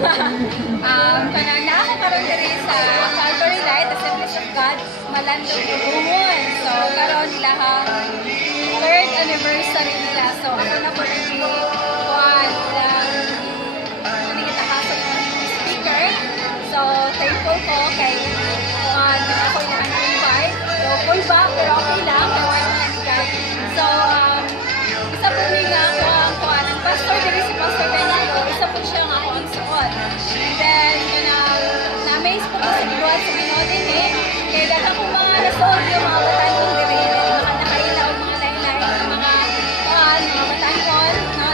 Kanang na ako karon diri sa Calvary Light, Assemblies of God, Malandog Ugumon. So karon nila ha third anniversary nila. So ako na po naging kuan naging tahasod ng speaker. So thankful ko kay kuan ako yung invite. So full ba pero okay lang. So isa po nga kuan ang pastor diri si Pastor Benito. Isa po siya nga ang suot. And then na-amaze po ko sa gibuhat sa Ginoo din eh. Kaya dahil akong mga nasuot yung mga batangon diri, mga nakailaw, mga lain-lain, mga kuan, mga batangon, no?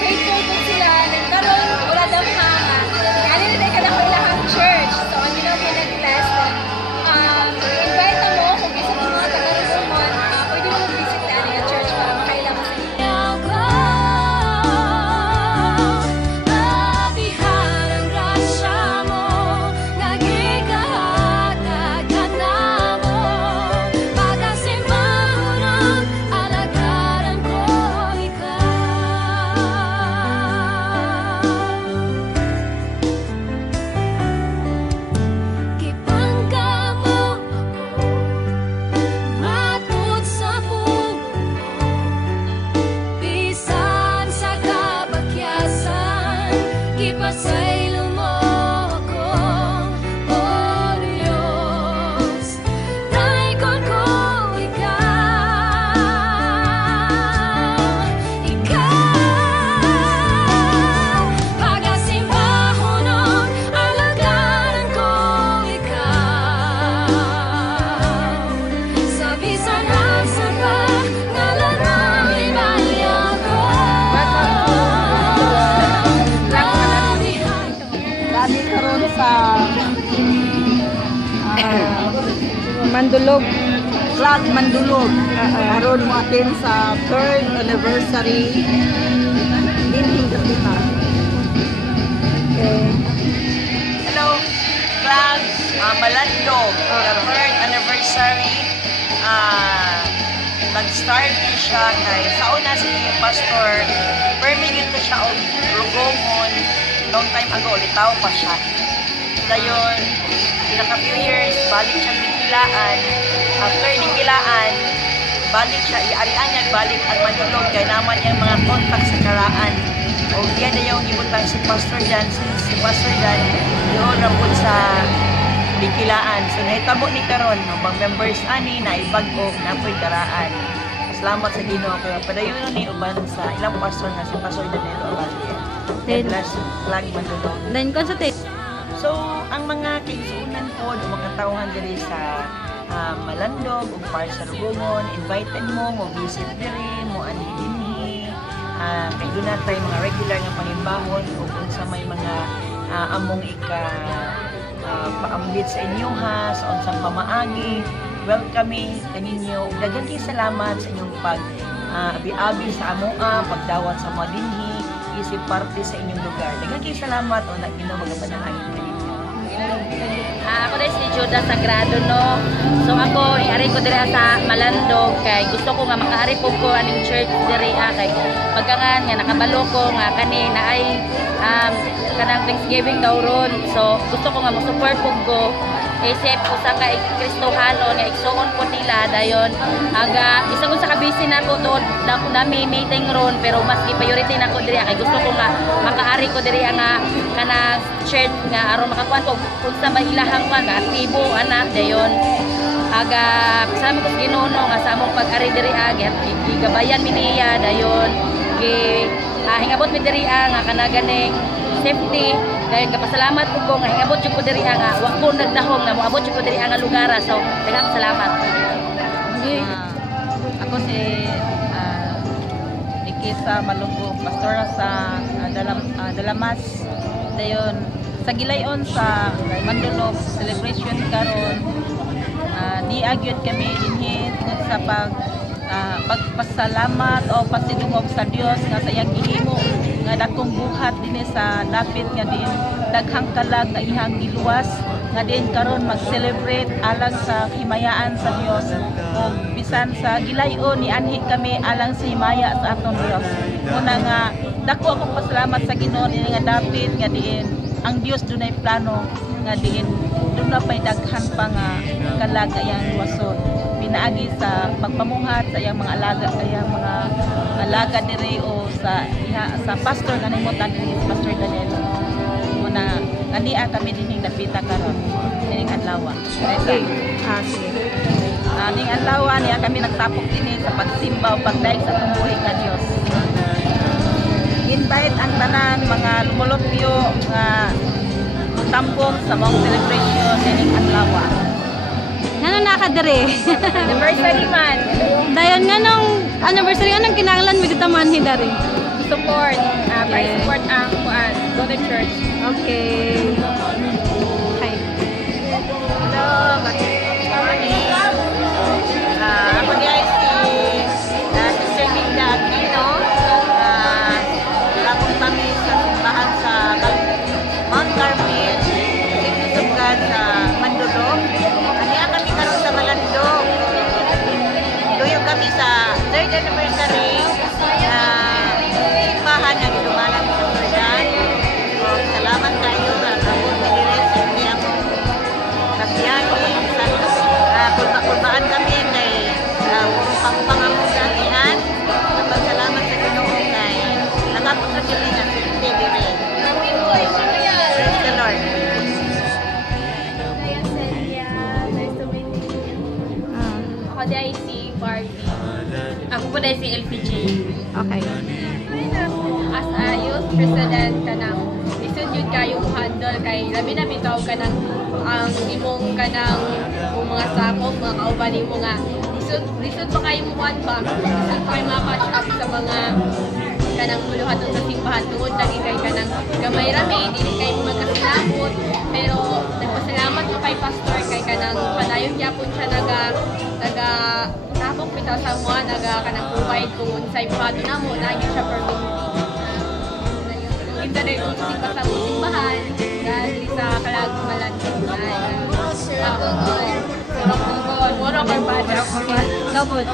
Faithful po sila, nagkaroon, wala daw hanga. Kaya nila ka na ilahang church. So, ang Ginoo po nag-bless. Invite mo kung isa mo mga taga-Ruzumon, pwede mo mag-visit na ang church para makailang mo sa inyo. Mandulog. Flag Mandulog. Karon mo atin sa third anniversary din kita. Okay. Hello, Flag Malandog. The third anniversary. Nag-start din siya kay sa una si Pastor permigit ko siya og Rugomon long time ago, litaw pa siya. Dayon, pinaka few years, balik siya dikilaan. After dikilaan, balik siya, iarian niya, balik ang Mandulog, kaya naman yung mga contact sa karaan. O yan na yung ibutang si Pastor Jan, si Pastor Jan, doon rapod sa dikilaan. So nahitabo ni karon no, bang members ani, na ibag-o, napoy karaan. Salamat sa Ginoo kaya padayon ni uban sa ilang pastor nga si Pastor Danilo Abalde. Last Flag Mandulog. Then, consultate. So, ang mga kaigsuunan po, mga tauhan diri sa Malandog o para sa Rugomon, invited mo visit diri, mo ani dinhi. Kay doon na tayo mga regular nga panimbahon o kung sa may mga among paambit sa inyo ha, sa unsang pamaagi, welcome kaninyo. Daghang salamat sa inyong abi-abi sa amoa, pagdawat sa mga dinhi, isip parte sa inyong lugar. Daghang salamat o nagino magapanalangin kaninyo. Ako rin si Judah Sagrado, no. So ako, iari ko diri sa Malandog kay gusto ko nga makaari po ko aning church diri kay pagkangan nga nakabalo ko nga kani na ay kanang Thanksgiving daw ron. So gusto ko nga mo-support po ko isip ko sa kay Kristohano nga igsuon po nila dayon aga isa ko sa kabisi na ko doon na ko nami meeting ron pero mas gi-priority na ko diri kay gusto ko nga makaari ko diri nga kanang church nga aron makakuan ko kung sa mailahang kuan nga aktibo anak dayon aga kasama ko sa Ginoo nga sa among pag-ari diri gigabayan mi niya dayon hingabot mi diri nga kanaganing safety dahil kapasalamat ko nga hingabot jud ko diri nga wa ko nagdahom nga moabot jud ko diri nga lugar so daghang salamat. Ako si Nikita Malunggo, pastora sa Dalamas. Dayon sa gilayon sa Mandulog celebration karon di agyud kami dinhi tungod sa pagpasalamat o pasidungog sa Dios nga sa iyang gihimo nga dakong buhat dinhi sa dapit nga din daghang kalag nga ihang giluwas nga diin karon mag-celebrate alang sa himayaan sa Dios o bisan sa gilayon ni anhi kami alang sa himaya sa aton Dios. Una nga dako akong pasalamat sa Ginoo dinhi nga dapit nga diin ang Dios dunay plano nga diin doon na pay daghan pa nga kalag ayang luwason pinaagi sa pagpamuhat sa iyang mga alaga diri o sa pastor nga nimutan diri Pastor Daniel muna kandiya kami dinhing dapita karon dining adlaw. Okay. Sige. Ning adlaw niya kami nagtapok dinhi sa pagsimba o pagdaig sa atong buhi nga Dios. Invite ang tanan mga lumulupyo nga tampok sa mong celebration dining adlaw. Ano nakadere? Anniversary man. Dayon nga nung anniversary, anong kinahanglan mo dito man hidari? Support. Para support ang go to church. Okay. Hi. Hello, morning. Ako di ay si Sister Linda Aquino. Lakong kami sa simbahan sa Mount Carmel, Signos of God sa Mandulog. Kaniya kami karon sa Malandog. Luyo kami sa 3rd anniversary simbahan nga gidumalang sa Jordan. Salamat kayo at ako nagires hindi ako kabiyahe sa kulbaan kami kay pangpangamong dagihan. Salamat sa Ginoo kay nakapot sa kami na safety dire. Praise the Lord. Nice to meet you. Ako dahil si Barbie. Ako po dahil si LPG. Okay. As a youth president ka nang lisod yun kayo handle kay labi na bitaw ka nang ang imong ka nang mga sakop, mga kauban mo nga lisod pa kayo muwan ba? Lisod pa kayo mga catch up sa mga kanang muluhan doon sa simbahan tungod lagi kay kanang gamay rami, dili kayo magkasilabot pero nagpasalamat ko kay pastor kay kanang padayon gyapon siya naga tapok bitaw sa mga naga kanang provide kung unsay pado namo nagi siya permanent. Kita rin kung sipa sa simbahan dahil sa Kalagong Malandog Moro Barbada. Kapot.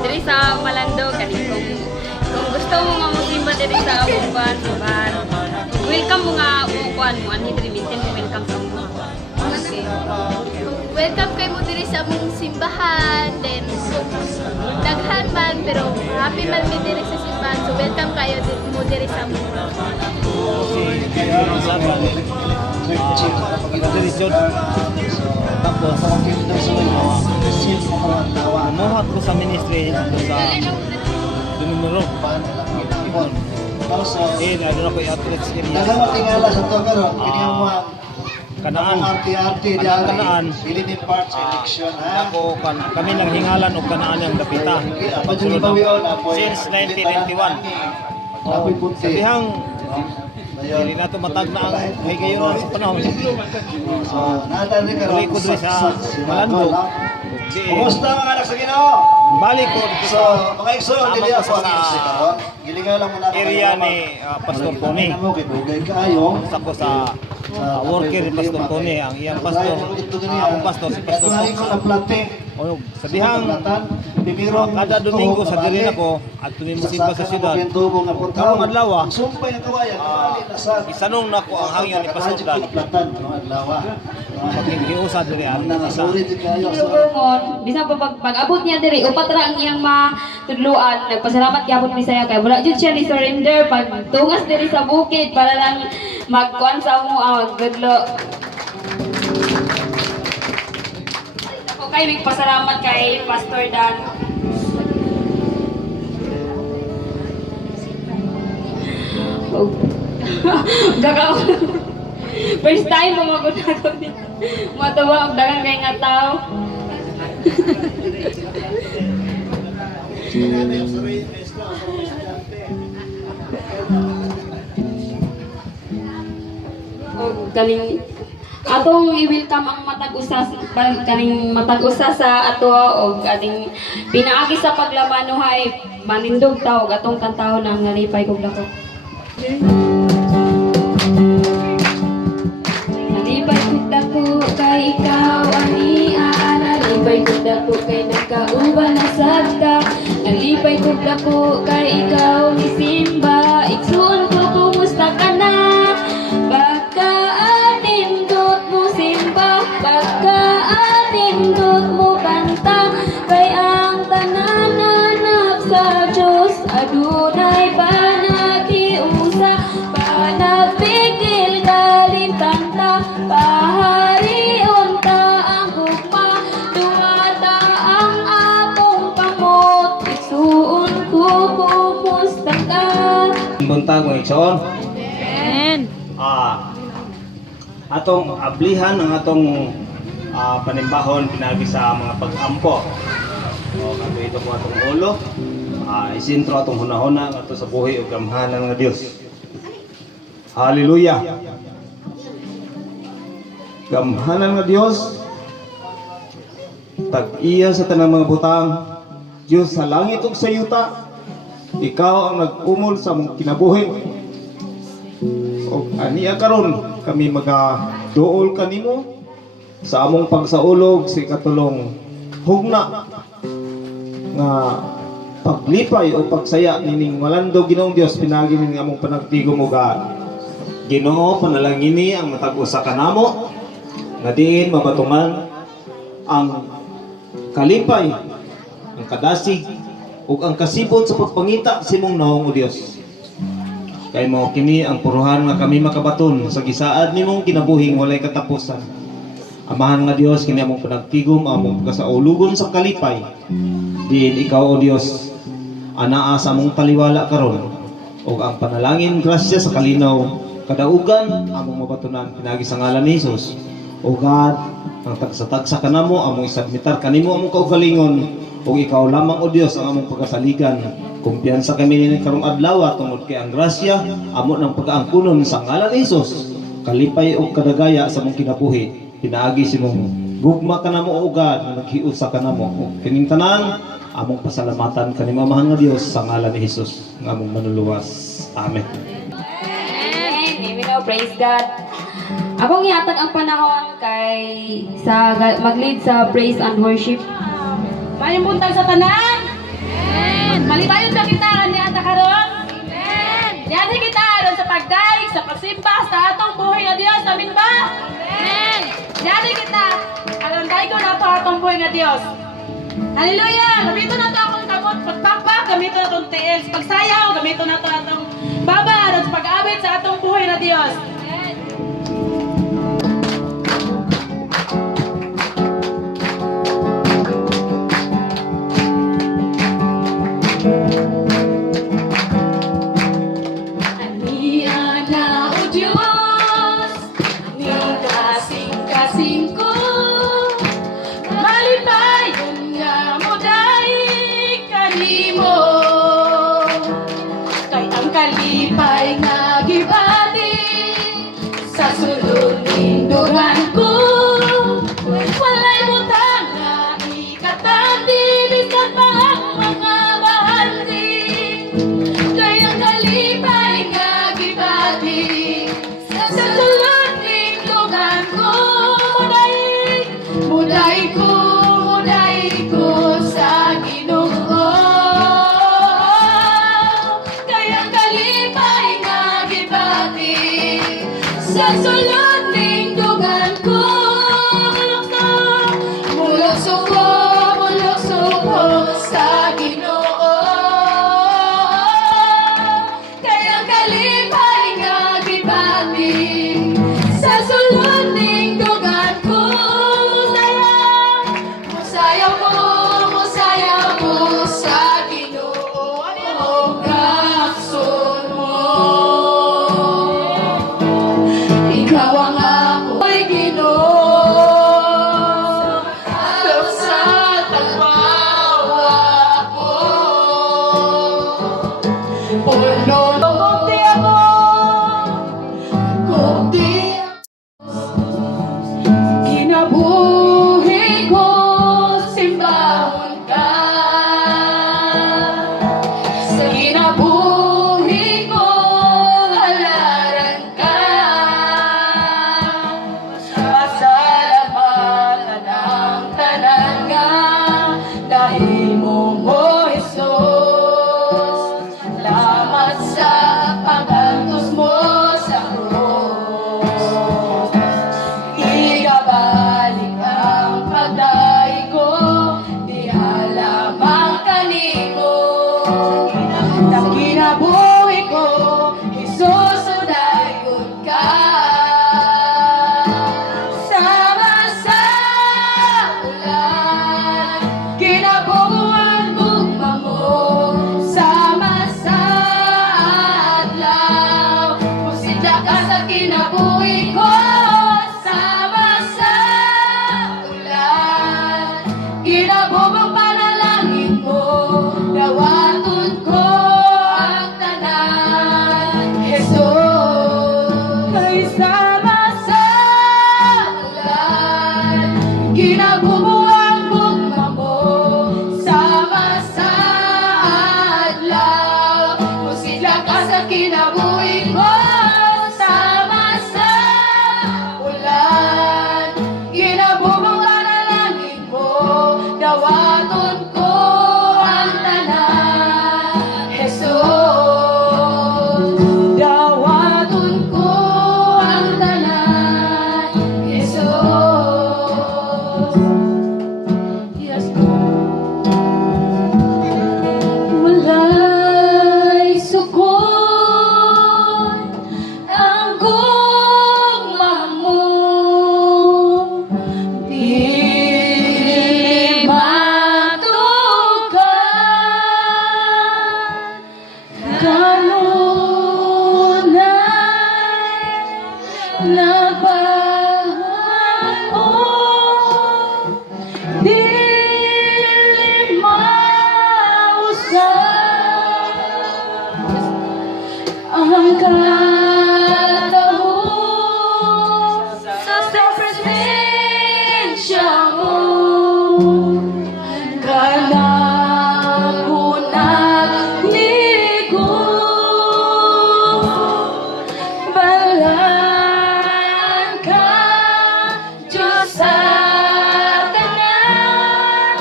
Diri sa Malandog kani kung gusto mo nga musimba diri sa among ban, welcome mo nga uwan mo ani diri mintin welcome sa mo. Okay. Welcome kay mo diri sa among simbahan, then daghan man pero happy man mi diri sa simbahan. So welcome kayo mo diri sa among. Tapos, umuhat ko sa ministry ko sa Dunumuro. Ano na ko yung athletes area. Nagamatingala sa to karon kini ang mga Kanaan. arti-arti Kanaan. dili ni part sa election ha. Ako, kami nang hingalan o kanaan yung dapita. Pagsunod Since 1991. Apoy punti. Sabihang, hindi na ito matag na ang higayon sa panahon. So, naatan rin karon Tuloy ko doon sa Malandog. Kumusta mga anak sa Ginoo? Balik ko dito So, sa mga igsoon Tama dili ko ako sa- ang karon. Gilingaw lang muna area ni Pastor Tony. Mo kay dugay kaayo. Sa ko sa worker ni Pastor Tony, ang iyang pastor, akong pastor, si Pastor Katuhain ko na plate. O, sabihang, Bimiro kada Domingo sa dirin ako, at tunin mo simba sa syudad. Karong adlaw, Sumpay ang kawayan. isanong na ko ang hangyo ni Pastor Dan. Platan, adlaw. Pagkikiusa diri ang isa. Nasulit kayo. Ngon, bisan pa pag-abot niya diri upat ra ang iyang matudluan. Nagpasalamat gyapon mi saya kay wala jud siya ni surrender pag tungas diri sa bukid para lang magkuan sa amo gudlo. Ako kay nagpasalamat kay Pastor Dan. Oh. Gagaw. First time pumagot ako dito. Matawa ang dagang kay nga tao. O kaning atong i-welcome ang matag-usa kaning matag-usa sa ato og ating pinaagi sa paglamanuhay manindog taog atong kantaho ng nalipay kog dako. Nalipay kog dako Kauban na sad ka, nalipay kong dako kay ikaw ni Simba. Igsuon ko kumusta ka na, pagka-anindot mo Simba, pagka-anindot mo kanta. Kay ang tanan anak sa Diyos, adunay panagiusa, panagpigil kalintanta, paharion ta ang gugma, duwata ang akong kamot, isuon ko kumusta ka. Buntag mo igsoon. Amen. Atong ablihan ang atong panimbahon pinagi sa mga pag-ampo. O kato ito po atong ulo. Isintro atong hunahuna ato sa buhi ug gamhanan nga Dios. Hallelujah. Gamhanan nga Dios. Tag-iya sa tanang mga butang. Dios sa langit ug sa yuta. Ikaw ang nag-umol sa mong kinabuhi. O aniya karon kami magaduol kanimo sa among pagsaulog si katulong hugna nga paglipay o pagsaya nining Malandog Ginoong Dios pinagi ning among panagtigom ug Ginoo panalangini ang matag usa kanamo nga diin mabatungan ang kalipay, ang kadasig ug ang kasipot sa pagpangita sa imong naong o Dios. Kay mao kini ang puruhan nga kami makabaton sa gisaad nimong kinabuhing walay katapusan. Amahan nga Dios kini among panagtigom among pagkasaulugon sa kalipay. Diin ikaw o Dios anaa sa among taliwala karon ug ang panalangin grasya sa kalinaw kadaugan among mabatunan pinagi sa ngalan ni Hesus. O God, ang tagsa-tagsa kanamo among isabmitar kanimo among kaugalingon ug ikaw lamang o Dios ang among pagkasaligan. Kumpiyansa kami nini karong adlaw tungod kay ang grasya amo ng pag-aangkunon sa ngalan ni Hesus. Kalipay ug kadagaya sa among kinabuhi. Pinaagi si mong gugma kanamo o God nga naghiud sa kanamo. Ug kining tanan among pasalamatan kanimo amahan nga Dios sa ngalan ni Hesus nga among manuluwas. Amen. Amen. Amen. Praise God. Akong ihatag ang panahon kay sa mag-lead sa praise and worship. Mayong buntag sa tanan. Amen. Malipayon ba kita ni ata karon? Amen. Yadi kita aron sa pagdaig, sa pagsimba sa atong buhay nga Dios, amin ba? Amen. Yadi kita aron daigo na to atong buhay nga Dios. Hallelujah! Gamito na to akong kamot, pagpakpak, gamito na itong tiils, pagsayaw, gamito na to atong baba, aron sa pag-abit sa atong buhay na Dios. Aniana o Diyos, ni kasing-kasing ko, malipayon nga mo daig kanimo. Kay ang kalipay nga gibati sa sulod ning duran ko, walay butang nga ikatati bisan pa ang mga bahaldi. Kay ang kalipay nga gibati sa sulod ning duran ko, muday ko sa Ginoo. Kay ang kalipay nga gibati sa sulod ning dugan ko, mulokso ko sa Ginoo. Kay ang kalipay nga gibati sa sulod ning dugan ko, musayaw mo sa Ginoo. Ang kakson mo, ikaw ang ako'y Ginoo. Sa tagpawa ko, puno kung di kinabuhi ko, simbahon ka. Sa kinabuhi ko, halaran ka. Pasalamatan ang tanan nga ang katahos sa presensya mo. Kanako nagligo, balaan ka, Diyos sa tanan,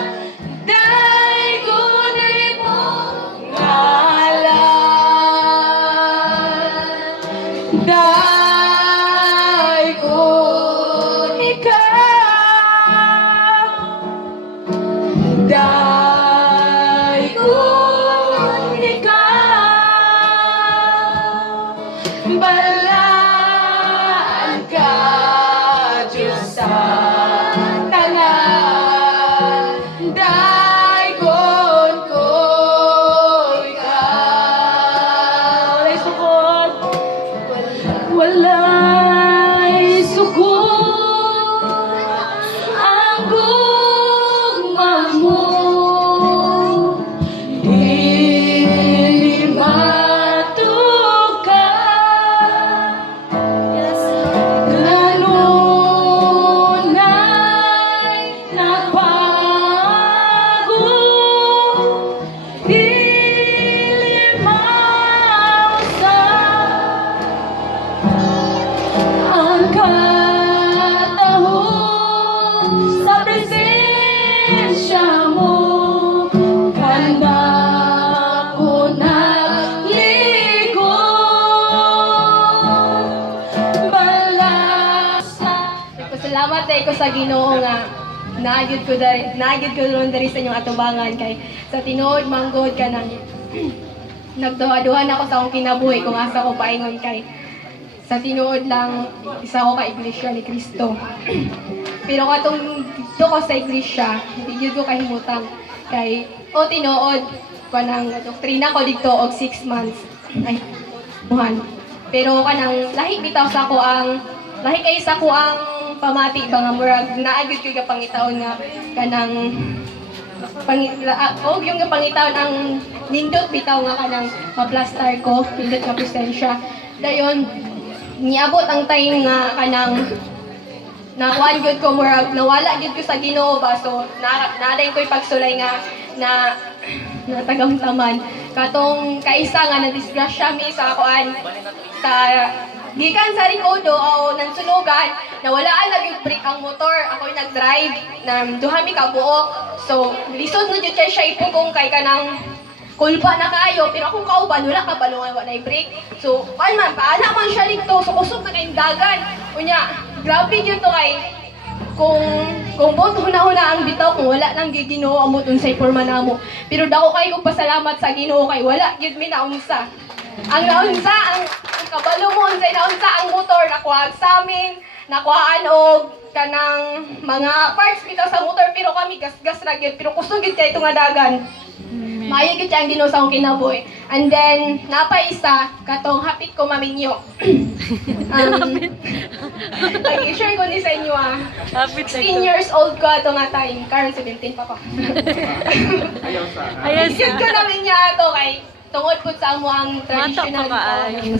daigon imong ngalan. Daigon ikaw, daigon ikaw, balaan ka, Diyos sa tanan, daigon ko ikaw. Walay sukod, walay sukod, ang gugma mo. Dili matuka, kanunay nagbago. Dili mausap ang katahos sa presensya mo. Kanako nagligo, balasa. Salamat tayo ko sa Ginoo nga naagid ko ron diri sa inyong atubangan kay sa tinuod manggod ka nang nagduha-duhan ako sa akong kinabuhi kung asa ko paingon kay sa tinuod lang isa ko ka iglesia ni Kristo. Pero katong dito ko sa iglesia, hindi gyud ko kahimutang kay o tinuod kanang doktrina ko dito og 6 months. Ay, buhan. Pero kanang lahi bitaw sa ko ang lahi kay sa ko ang pamati ba nga murag naagid ko ka pangitaon nga kanang yung pangitaon ang nindot bitaw nga kanang maplastar ko nindot nga presensya dayon niabot ang time nga kanang nakuan gyud ko murag nawala gyud ko sa Ginoo ba so naday ko'y pagsulay nga na tagamtaman katong kaisa nga na disgrasya mi sa kuan sa gikan sa Ricodo o nansunugan, nawalaan na yung brake ang motor. Ako'y nag-drive na duha mi ka buok. So, lisod na dyan siya ipugong kay kanang kulpa na kayo. Pero akong kauban, wala ka balungan, wala yung brake. So, kan man, paala man siya dito. So, kusog na kayong dagan. Unya, grabe yun to kay kung both huna-huna ang bitaw kung wala nang Ginoo amot unsay porma namo. Pero dako kay kog pasalamat sa Ginoo kay wala gyud mi naunsa. Ang naunsa ang kabalo mo unsay naunsa ang motor nakuha sa amin, nakuhaan og kanang mga parts bitaw sa motor pero kami gas-gas ra gyud pero kusog gyud kay itong dagan. Maayo gyud ang Ginoo sa akong kinabuhi. And then napaisa katong hapit ko maminyo. I-share ko ni sa inyo 16 years old ko ato nga time. Karon 17 pa ko. I-share ko namin niya ato kay tungod po sa amo ang traditional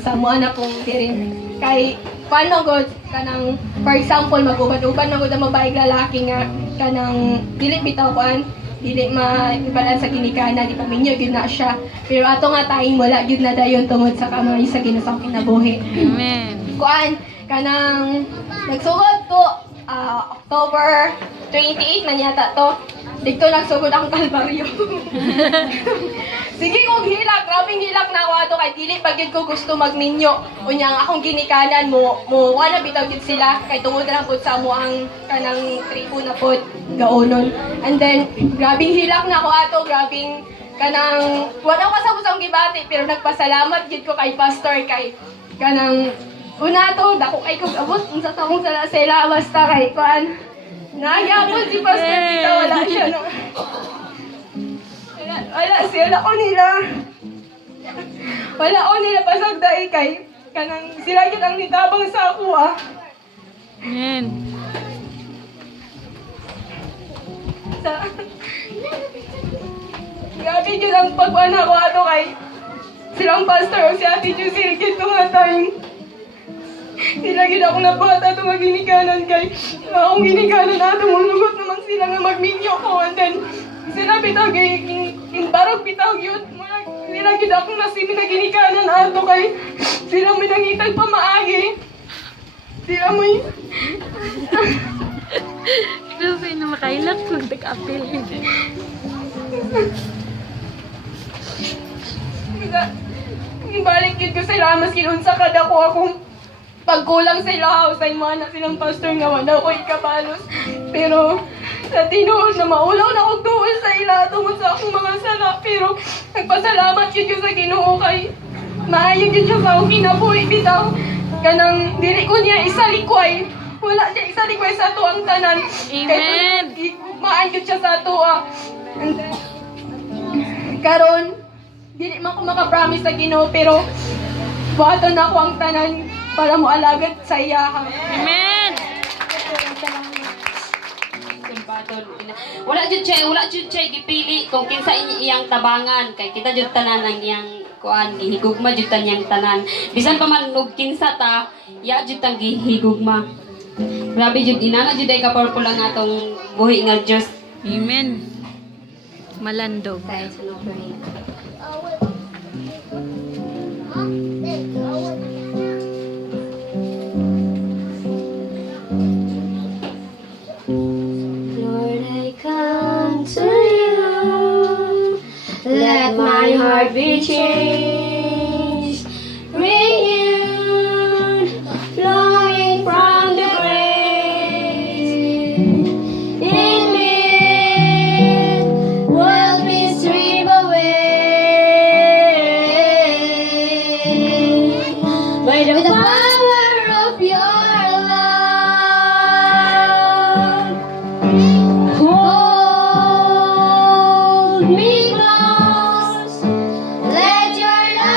sa amo na pong diri. Kay paano god kanang for example magubad-ubad na gud ang babaeng lalaki nga kanang dili bitaw kuan dili ma-balance sa ginikanan di paminyo gyud na siya. Pero ato nga taing wala gyud na dayon tungod sa kamay sa Ginoo sa kinabuhi. Amen. Kuan kanang nagsugod ko October 28 man yata to. Dito nagsugod akong kalbaryo. Sige kong hilak, grabing hilak na ako ato kay dili pag yun ko gusto magminyo. Unyang akong ginikanan mo wala bitaw gid sila kay tungod ra pud sa mo ang kanang tribo na pod gaonon. And then grabing hilak na ako ato, grabing kanang wala ko sa busang gibati pero nagpasalamat gid ko kay pastor kay kanang una to dako ay kog abot unsa tawong sa sila basta kay kuan nagyapon si pastor dito wala siya no. Wala sila ko nila. Wala ko nila pasagday kay kanang sila gyud ang nitabang sa ako Amen. Sa grabe gyud ang pagwana ko ato kay silang pastor o si Ate Jusil kito nga time. Sila gid ako nabata ito maginikanan kay akong ginikanan ato mong lugot naman sila nga magminyo ko and then sila bitaw kay barog bitaw yun. Sila gid akong nasimi na ginikanan ato kay sila may nangitag pamaagi. Sila may Grabe na makailak kung tag-apil. Ibalik ko sila maski unsa kada ko akong pagkulang sa ilahaw sa imana silang pastor nga wala ko ikabalos. Pero sa tinuod na maulaw na kong tuol sa ila tungod sa akong mga sala. Pero nagpasalamat yun sa Ginoo kay maayo yun siya sa akong kinabuhi bitaw. Kanang dili ko niya isalikway. Wala niya isalikway sa ato ang tanan. Amen. Kay maayo siya sa ato. And then, karon dili man ko makapromise sa Ginoo pero buhaton na ako ang tanan para mo alagad sa iya. Amen. Wala jud siya gipili kung kinsa iyang tabangan kay kita jud tanan ang iyang kuan gihigugma jud tan iyang tanan. Bisan pa man og kinsa ta, ya jud tang gihigugma. Grabe jud inana jud ay ka powerful ang atong buhi nga Dios. Amen. Malandog. Tayo sa pray. Lord, I come to you. Let my heart be changed, renewed, flowing from the grace in me. World will stream away by the power of your love. Hold me close, let your love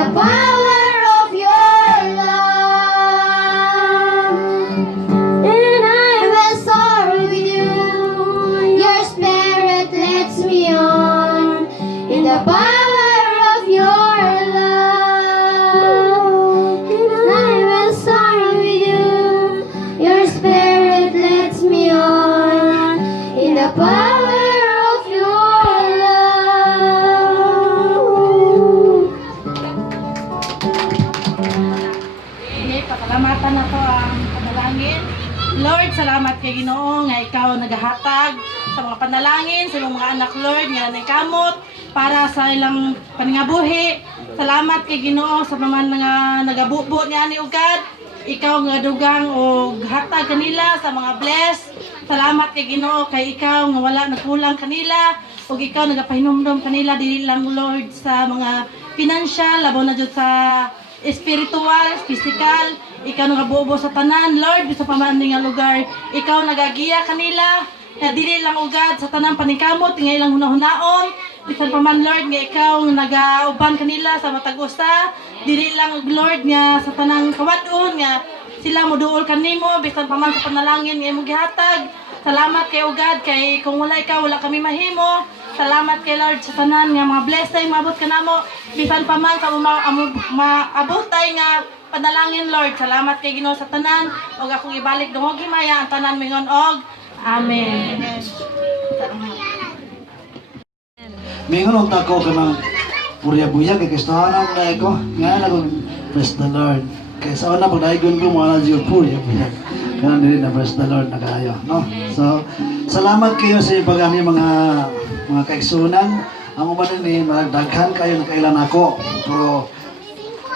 the power of your love. And I will soar with you. Your spirit leads me on in the power of your love. And I will soar with you. Your spirit leads me on in the power of your love. Okay, pasalamatan na to ang panalangin. Lord, salamat kay Ginoo nga ikaw nagahatag sa mga panalangin sa imong mga anak, Lord, nga nagkamot para sa ilang paningabuhi. Salamat kay Ginoo sa mga nagabubo niya ni ugad. Ikaw nga dugang o hatag kanila sa mga bless. Salamat kay Ginoo kay ikaw nga wala nagkulang kanila ug ikaw nagapahinumdom kanila dili lang, Lord, sa mga financial, labaw na jud sa spiritual, physical. Ikaw nagabubo sa tanan, Lord, sa pamaning nga lugar. Ikaw nagagiya kanila na dili lang ugad sa tanang paningkamot nga ilang hunahunahon. Bisan pa man, Lord, nga ikaw nagauban kanila sa matag usa. Dili lang, Lord, nga sa tanang kawadon nga sila moduol kanimo bisan pa man sa panalangin nga imong gihatag. Salamat kay ugad kay kung wala ikaw wala kami mahimo. Salamat kay Lord sa tanan nga mga blessing maabot kanamo bisan pa man sa maabotay nga panalangin, Lord. Salamat kay Ginoo sa tanan ug akong ibalik dungog himaya ang tanan mingon og amen. Mingon ang tako ka ng purya-buya kay Kristohanan na ako. Nga na kung praise the Lord. Kaya sa una pag naigon ko mga na purya-buya. Kaya nila na praise the Lord na kayo. No? So, salamat kayo sa pagani mga kaigsunan. Ang umanin ni malagdaghan kayo na kailan ako. Pero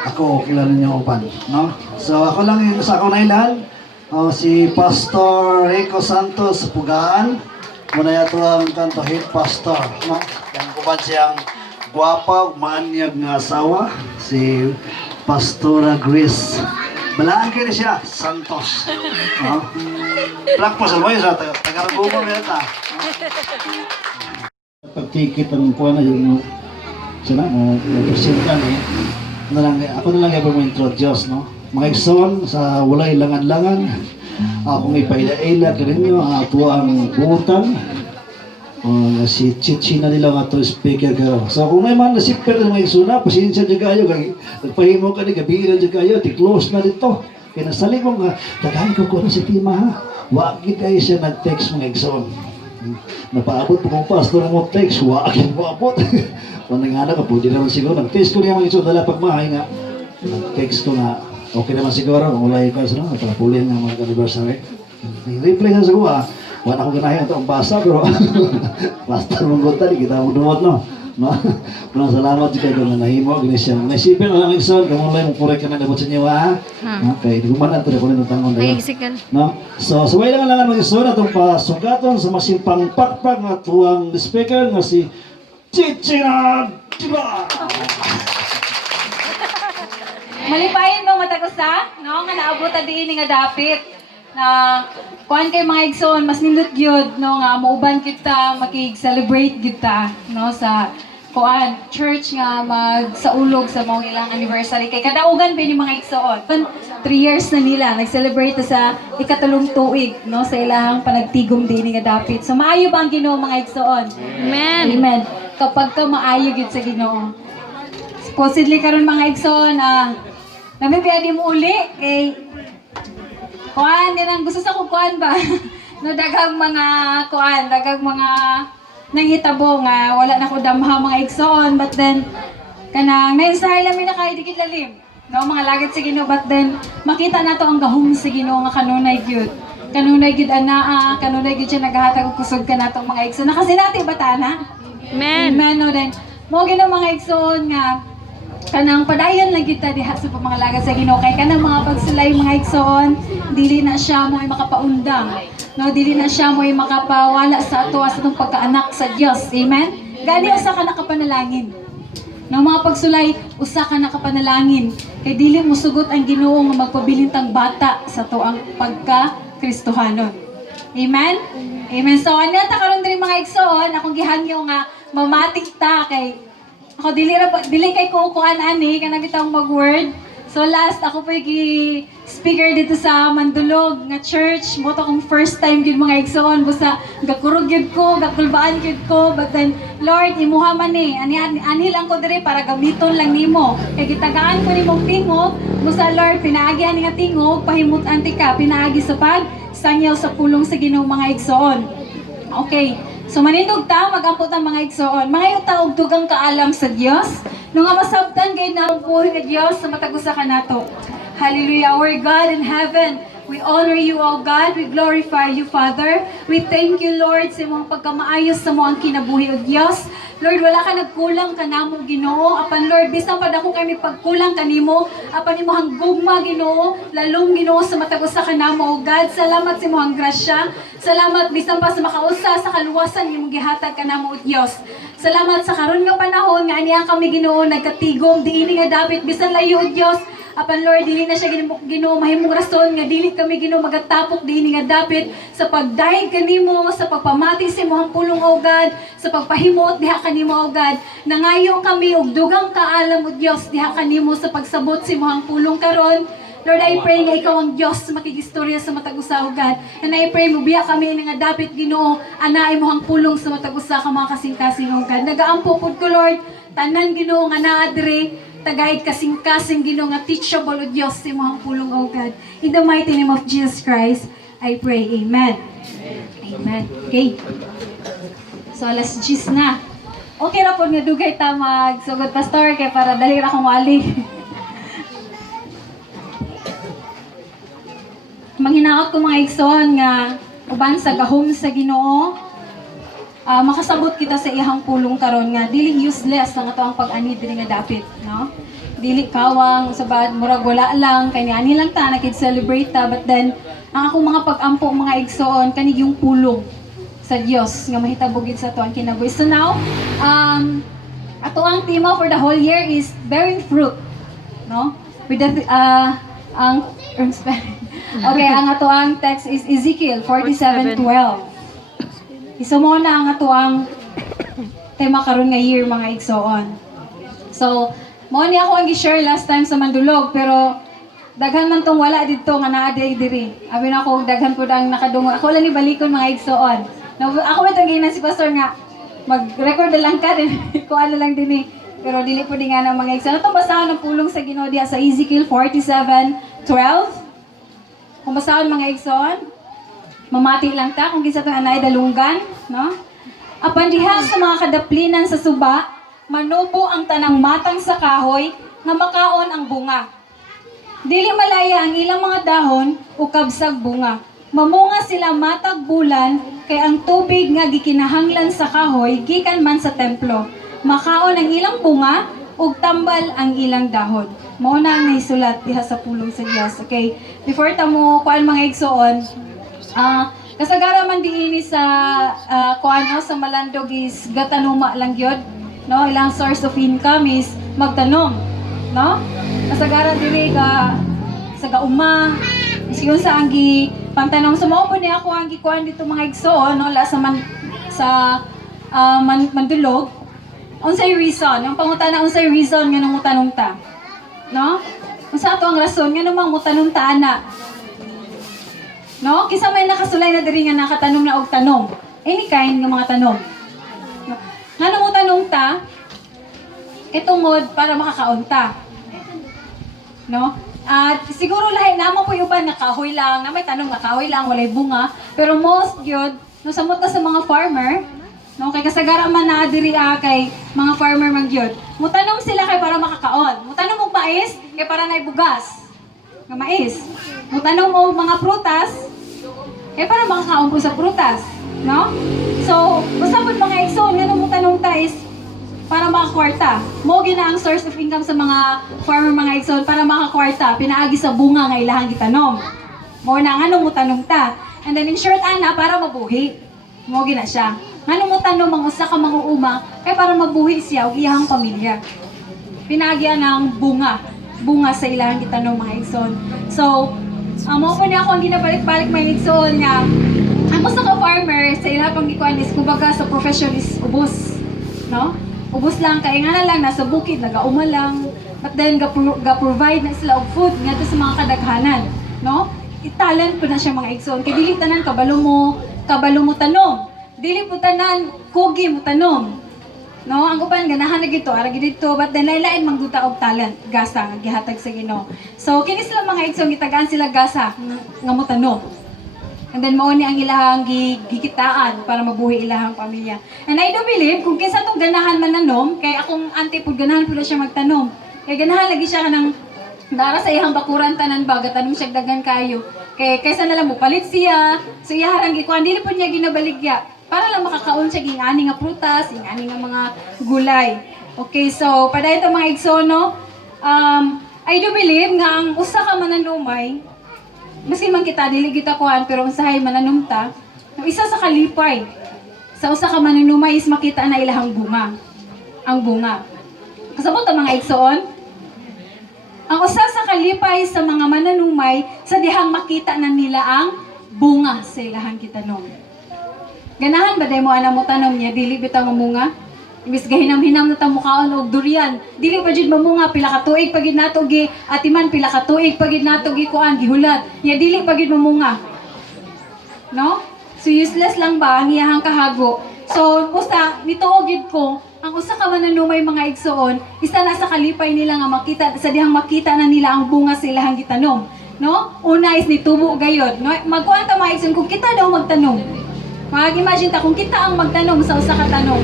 ako kilala niyo upan. No? So ako lang yung sa ako na ilan. Si Pastor Rico Santos Pugaan. Muna yato ang kanto head pastor. No? Yang kuban siyang gwapa, maanyag nga asawa. Si Pastora Grace. Balaan kayo siya, Santos. No? Plak po sa loy sa taga-ragumon nila. Pagtikit ang kuha na yung sila, presenta eh. Ako na lang yung introduce, no? Mga igsoon sa walay langan-langan, akong ipaila-ila ka rin nyo, ang ato ang buutan, si Chichi na nila ang ato speaker ka. So kung may man nasipper ng mga igsoon na, pasensya dyan kayo, nagpahimo ka ni, gabiran dyan kayo, ti-close na dito. Kaya nasaling mo nga, tagahin ko na si Tima ha, wakit kayo siya nag-text mga igsoon. Napaabot po kong pastor mo text, wakit mo abot. Kung nangana ka po, di naman siguro. Nag-text ko niya mga igsoon, dala pagmahay nga. Nag-text ko nga, okay naman siguro, kung wala yung kasi naman, nagpapulin nga mga anniversary. Reply nga sa kuha, wala akong ganahin ito ang basa, pero pastor mong gunta, di kita mo dumot, no? Maraming salamat dito kung nahimo, ginisyan. Naisipin na lang igsoon, kamulay mong purek ka na nabot sa inyo, ha? Okay, di kumanan ito, kunin ang tangon. No? So, sabay lang mga igsoon, atong pasugaton sa masimpang pakpak na tuwang speaker nga si Chichi na Diba? Malipayin mo matagusa, no? Nga naabutan din nga dapit. Na kuan kay mga igsoon mas nindot gyud no nga mauban kita makig-celebrate kita no sa kuan church nga magsaulog sa mong ilang anniversary kay kadaugan ba ni mga igsoon 3 years na nila nag-celebrate sa ikatulong tuig no sa ilang panagtigom din nga dapit so maayo ba ang Ginoo mga igsoon amen kapag ka maayo gyud sa Ginoo supposedly karon mga igsoon namin piyadi mo uli kay kuan, ganang gusto sa kuan ba? No, daghang mga kuan, daghang mga nanghitabo nga wala na ko damha mga igsoon but then kanang mensahe lamin na kay dikit lalim. No, mga lagit sa Ginoo but then makita nato ang gahom sa Ginoo nga kanunay gyud. Kanunay gyud anaa, kanunay gyud siya nagahatag og kusog kanatong mga igsoon. Nakasinati batana? Amen. Amen no then. Mo Ginoo mga igsoon nga kanang padayon lang kita diha sa mga lagat sa Ginoo kay kanang mga pagsulay mga igsoon dili na siya mo makapaundang no dili na siya mo makapawala sa ato sa atong pagkaanak sa Dios amen gani usa ka nakapanalangin no mga pagsulay usa ka nakapanalangin kay dili mo sugot ang Ginoo nga magpabilintang bata sa ato ang pagka Kristohanon amen amen so ana ta karon diri mga igsoon akong gihangyo nga mamatik ta kay Ako dili kay ko kuan ani kanang kitang mag-word. So last ako po yung speaker dito sa Mandulog nga church. Mo to kong first time gid mga igsoon busa gakurog gid ko, gakulbaan gid ko. But then Lord, imuha man ni ani lang ko diri para gamiton lang nimo. Kay gitagaan ko nimong tingog, busa Lord pinaagi ani nga tingog, pahimutan ti ka pinaagi sa sangyaw sa pulong sa Ginoo mga igsoon. Okay. So manindog ta magampot ang mga igsoon. Mga yuta og dugang kaalam sa Dios. Nung nga masabtan gayud na ang puri nga Dios sa matag usa ka nato. Hallelujah, our God in heaven. We honor you, O God. We glorify you, Father. We thank you, Lord, sa mga pagkamaayos sa mga kinabuhi o Diyos. Lord, wala ka nagkulang ka namo, Ginoo. Apan, Lord, bisan pa dako kami pagkulang kanimo, apan imo hanggugma, Ginoo, lalong Ginoo sa matag usa ka namo, O God. Salamat sa imong grasya. Salamat bisan pa sa makausa sa kaluwasan imong gihatag kanamo, O Diyos. Salamat sa karon nga panahon nga aniya kami, Ginoo, nagkatigom diini nga dapit bisan layo, O Diyos. Apan Lord, dili na siya Ginoo mahimong rason nga dili kami Ginoo magatapok dinhi nga dapit sa pagdahig kanimo, sa pagpamati sa imong pulong O God, sa pagpahimot diha kanimo O God. Nangayo kami og dugang kaalam o Dios diha kanimo sa pagsabot sa imong pulong karon. Lord, I pray nga ikaw ang Diyos makigistorya sa matag usa O God. And I pray mo biya kami nga dapit Ginoo ana imong pulong sa matag usa ka mga kasing-kasing O God. Nagaampo pud ko Lord tanan Ginoo nga naa diri tagahit kasing-kasing Ginoo nga teachable o Diyos sa imong pulong O God. In the mighty name of Jesus Christ, I pray. Amen. Amen. Okay. So, alas 10 na. Okay ra po nga dugay ta magsugod pastor kay para dali ra kong wali. Manghinaot ko mga igsoon nga uban sa gahom sa Ginoo. Makasabot kita sa iyang pulong karon nga dili useless ang ato ang pag-ani diri nga dapit, no? Dili kawang sabad murag wala lang kay ani lang ta nakig-celebrate ta, but then ang akong mga pag-ampo mga igsoon kanig yung pulong sa Dios nga mahitabugid sa ato ang kinabuhi. So now, ato ang tema for the whole year is bearing fruit, no? With the okay, ang ato ang text is Ezekiel 47:12. Iso mo na ang ato ang tema karon nga year mga igsoon. So, mo ni ako ang gi-share last time sa Mandulog, pero daghan man tong wala didto nga naa diri. Abi na ako daghan pud ang nakadungog. Ako lang ni balikon mga igsoon. Ako man tang si pastor nga mag-record na lang ka din. Ko ano lang din pero dili pud nga ng mga igsoon. Ato basahon ang pulong sa Ginoo diha sa Ezekiel 47:12. Kung basahon mga igsoon, mamati lang ta kung kinsa tong anay dalunggan, no? Apan diha sa mga kadaplinan sa suba, manubo ang tanang matang sa kahoy nga makaon ang bunga. Dili malaya ang ilang mga dahon o kabsag bunga. Mamunga sila matag bulan kay ang tubig nga gikinahanglan sa kahoy gikan man sa templo. Makaon ang ilang bunga ug tambal ang ilang dahon. Mao na ang naisulat diha sa pulong sa Dios. Okay, before ta mo kuan mga igsoon, kasagara man diini sa kuano sa Malandog is gatanuma lang gyud, no? Ilang source of income is magtanom, no? Kasagara diri ka sa gauma siyon sa anggi pantanong sumao po ni ako ang gikuan dito mga igsoon, no? La sa Mandulog. Unsay reason? Yung pangutana unsay reason nga nang mutanong ta, no? Unsa ato ang rason nga namang mutanong ta ana? No? Kisa may nakasulay na diri nga nakatanom na og tanom. Any kind nga mga tanom. No? Nga mo tanong ta, itungod para makakaon ta. No? At siguro lahi namo po uban nakahoy lang, na may tanong nakahoy lang, walay bunga. Pero most gyud, no samot na sa mga farmer, no kay kasagara man na diri kay mga farmer man gyud. Mutanong sila kay para makakaon. Mutanong og mais kay para nay bugas. Nga mais. Mutanong og mga prutas para makakaon po sa prutas, no? So, usapon mga igsoon nga nung tanong ta is para makakwarta. Mo gina ang source of income sa mga farmer mga igsoon para makakwarta, pinaagi sa bunga nga ilahang gitanom. Mo na nga nung tanong ta. And then in short ana para mabuhi. Mo gina siya. Nga nung tanong mga usa ka mga uma para mabuhi siya ug iyang pamilya. Pinaagi ang bunga sa ilahang gitanom mga igsoon. So, mo po niya ako ang ginabalik-balik may igsoon nga ang usa ka farmer sa ilang pang gikuan is kumbaga sa profession is ubos, no? ubos lang kay nga na lang nasa bukid nagauma lang. But then ga-provide na sila og food ngadto sa mga kadaghanan, no? I-talent po na siya mga igsoon. Kay dili tanan kabalo mo tanom. Dili po tanan kugi mo tanom. No, ang uban ganahan na gito, ara gidto, but then lain-lain mangduta og talent, gasa nga gihatag sa Ginoo. So kini sila mga igsoon gitagaan sila gasa nga mo tanom. And then mao ni ang ilahang gikitaan para mabuhi ilahang pamilya. And I do believe kung kinsa tong ganahan mananom, kay akong auntie pud ganahan pud siya magtanom. Kay ganahan lagi siya kanang dara sa iyang bakuran tanan ba gatanom siya dagan kayo. Kay kaysa na lang mo palit siya, so iyaharang gikuan dili pud niya ginabaligya para lang makakaon siya gingani nga prutas, gingani nga mga gulay. Okay, so pada ito mga igsono, I do believe nga ang usa ka mananumay, maski man kita dili kita kuan pero usahay mananumta, ang isa sa kalipay sa usa ka mananumay is makita na ilahang bunga. Ang bunga. Kasabot ang mga igsoon, ang usa sa kalipay sa mga mananumay sa dihang makita na nila ang bunga sa ilahang kitanom. Ganahan ba day mo ana mo tanom niya dili bitaw mamunga? Imbis gahinam-hinam na ta mukaon og durian, dili pa jud mamunga pila ka tuig pagid nato gi atiman pila ka tuig pagid nato gi kuan gihulat. Ya dili pagid mamunga. No? So useless lang ba ang iyahang kahago? So usa nituo gid ko ang usa ka mananumay mga igsoon, isa na sa kalipay nila nga makita sa dihang makita na nila ang bunga sa ilahang gitanom. No? Una is nitubo gayod. No? Magkuan ta mga igsoon kung kita daw magtanom. Mag-imagine ta kung kita ang magtanom sa usa ka tanom.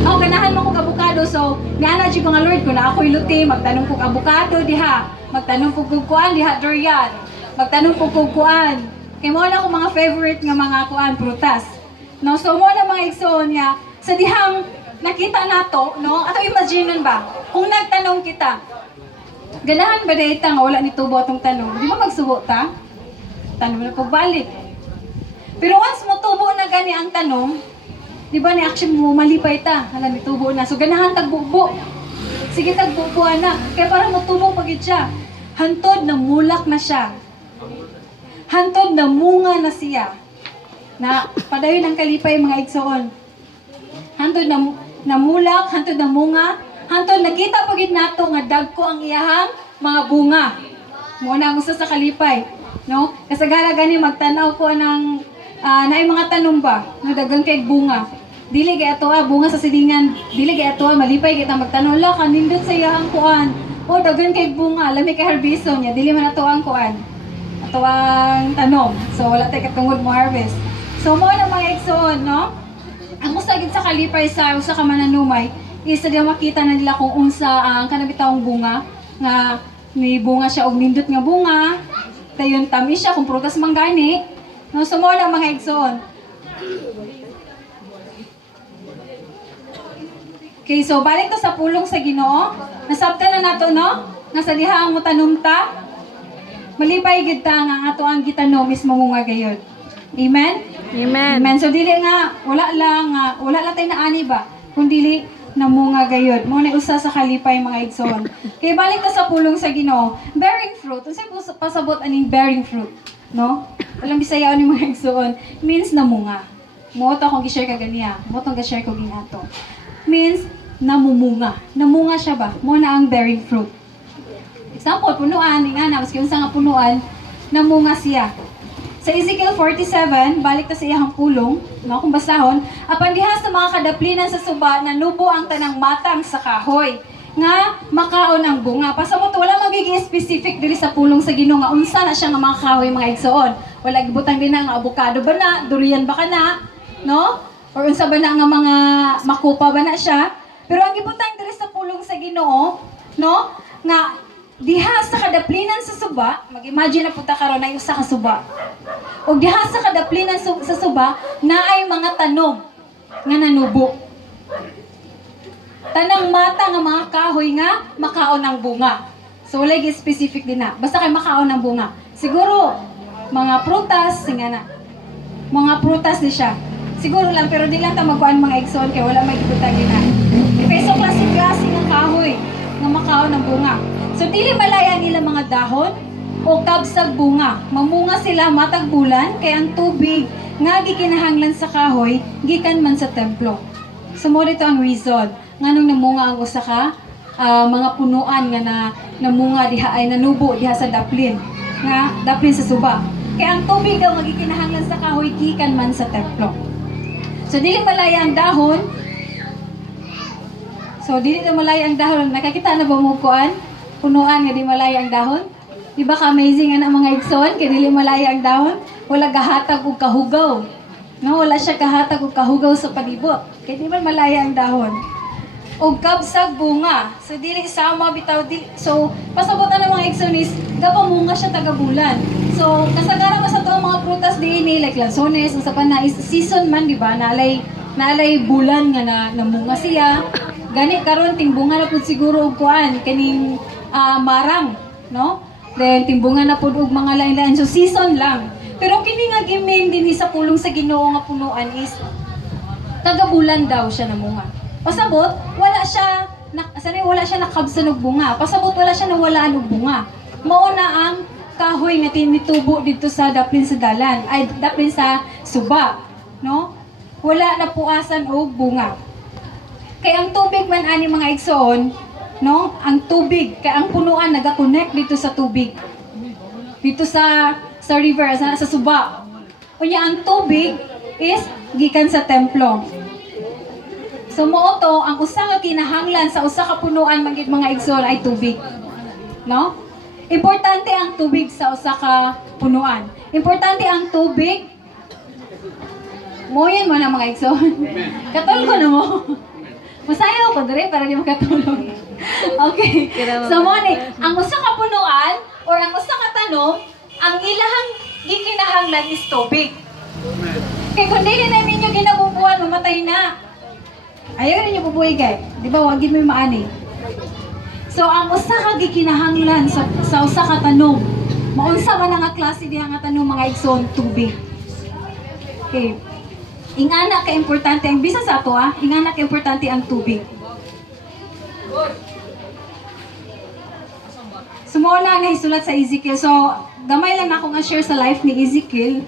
Ako ganahan mo kog abukado, so niana jud ko nga Lord ko na ako'y luti magtanom kog abukado diha, magtanom kog kuan diha durian, magtanom kog kuan. Kay mo na ko mga favorite nga mga kuan prutas. No, so mo na mga igsoon niya sa dihang nakita nato, no? Ato imagine ba kung nagtanom kita. Ganahan ba dayta nga wala ni tubo atong tanom? Di ba magsubo ta? Tanom na kog balik. Pero once mo tubo na gani ang tanom, di ba ni action mo malipay ta, hala ni tubo na. So ganahan tagbubo. Sige tagbubuan na. Kaya para mo tubo pagid siya. Hantod na mulak na siya. Hantod na munga na siya. Na padayon ang kalipay mga igsoon. Hantod na mulak, hantod na munga, hantod nakita pagid nato nga dagko ang iyahang mga bunga. Muna ang usa sa kalipay, no? Kasagara gani magtanaw ko ng naay mga tanom ba, no dagang kay bunga. Dili kay ato bunga sa silingan, dili kay ato malipay kita magtanaw la kanindot sa iyang kuan. O dagang kay bunga, lami kay harbiso niya, dili man ato ang kuan. Ato ang tanom. So wala tay katungod mo harvest. So mo na mga igsoon, no? Ang usa gid sa kalipay sa usa ka mananumay, is sa makita na nila kung unsa ang kanabitawong bunga nga may bunga siya og nindot nga bunga. Dayon tamis siya kung prutas man gani. No, sumo na mga igsoon. Okay, so balik to sa pulong sa Ginoo. Nasabtan na nato, no? Nga sa diha ang mutanumta. Malipay gid ta nga ato ang gitanom is mamunga gayud. Amen? Amen. Amen. So dili nga wala lang tay naani ba? Kung dili namunga gayud. Mo na usa sa kalipay mga igsoon. Kay balik ta sa pulong sa Ginoo. Bearing fruit. Unsay pasabot aning bearing fruit? No? Walang Bisaya ni mga igsoon means namunga. Mo to akong gi-share ka ganiya. Mo tong gi-share ko ginato. Means namumunga. Namunga siya ba? Mo na ang bearing fruit. Example, punuan, ingana, maski unsa nga punuan, namunga siya. Sa Ezekiel 47, balik ta sa iyang pulong, no, kung basahon, apan diha sa mga kadaplinan sa suba, nanubo ang tanang matang sa kahoy nga makaon ang bunga. Pasamot wala magiging specific diri sa pulong sa Ginoo nga unsa na siya nga mga kahoy mga igsoon. Wala gibutang din nga avocado ba na, durian ba kana, no? Or unsa ba na nga mga makupa ba na siya? Pero ang gibutang diri sa pulong sa Ginoo, no? Nga diha sa kadaplinan sa suba, mag-imagine na puta karon ay usa ka suba. O diha sa kadaplinan sa suba naay mga tanom nga nanubo. Tanang mata nga mga kahoy nga makaon ng bunga. So wala gi specific din na. Basta kay makaon ng bunga. Siguro mga prutas singa na. Mga prutas ni siya. Siguro lang pero di lang ta magkuan mga igsoon kay wala may gibutang na. Peso klase nga kahoy nga makaon ng bunga. So dili malaya nila mga dahon o kabsag bunga. Mamunga sila matag bulan kay ang tubig nga gikinahanglan sa kahoy gikan man sa templo. So mo dito ang reason. nganong namunga ang usa ka mga punuan nga namunga diha ay nanubo diha sa daplin sa suba. Kaya ang tubig daw magikinahanglan sa kahoy gikan man sa templo. So dili malaya ang dahon. Nakakita na ba mo kuan? Punuan nga di malaya ang dahon? Di ba ka-amazing ang mga igsoon kay dili malaya ang dahon? Wala gahatag og kahugaw. No, wala siya kahatag og kahugaw sa palibot. Kay di man malaya ang dahon. Og kabsag bunga. So dili sama bitaw di. So pasabutan ng mga igsoon is gapamunga siya tagabulan. So kasagaran sa to mga prutas dinhi like lansones usa pa na is season man di ba nalay bulan nga namunga siya. Gani karon timbunga na pud siguro og kuan kaning marang, no? Then timbunga na pud og mga lain-lain so season lang. Pero kini nga gimen dinhi sa pulong sa Ginoo nga punuan is tagabulan daw siya namunga. Pasabot wala siya nakabsan og bunga. Pasabot wala siya nawalaan og bunga. Mao na ang kahoy nga tinitubo dito sa daplin sa dalan ay daplin sa suba, no? Wala na puasan og bunga. Kay ang tubig man ani mga igsoon, no? Ang tubig kay ang punuan naga-connect dito sa tubig. Dito sa river sa suba. Unya ang tubig is gikan sa templo. So mao to ang usa nga kinahanglan sa usa ka punuan magid mga igsoon ay tubig. No? Importante ang tubig sa usa ka punuan. Importante ang tubig. Moyan mo na mga igsoon. Katol ko na mo. Masayaw ko dire para di makatulog. Okay. So mo ni, ang usa ka punuan or ang usa ka tanom, ang ilahang gikinahanglan is tubig. Kay kung dili na ninyo ginabubuhan, mamatay na. Ayaw ninyo bubuhay kay. Di ba, wag gid mo maani. So ang usa ka gikinahanglan sa usa ka tanom, maunsa man nga klase diha nga tanom mga igsoon, tubig. Okay. Ingana ka importante ang bisa sa ato ingana ka importante ang tubig. Sumuna na isulat sa Ezekiel. So gamay lang ako nga share sa life ni Ezekiel.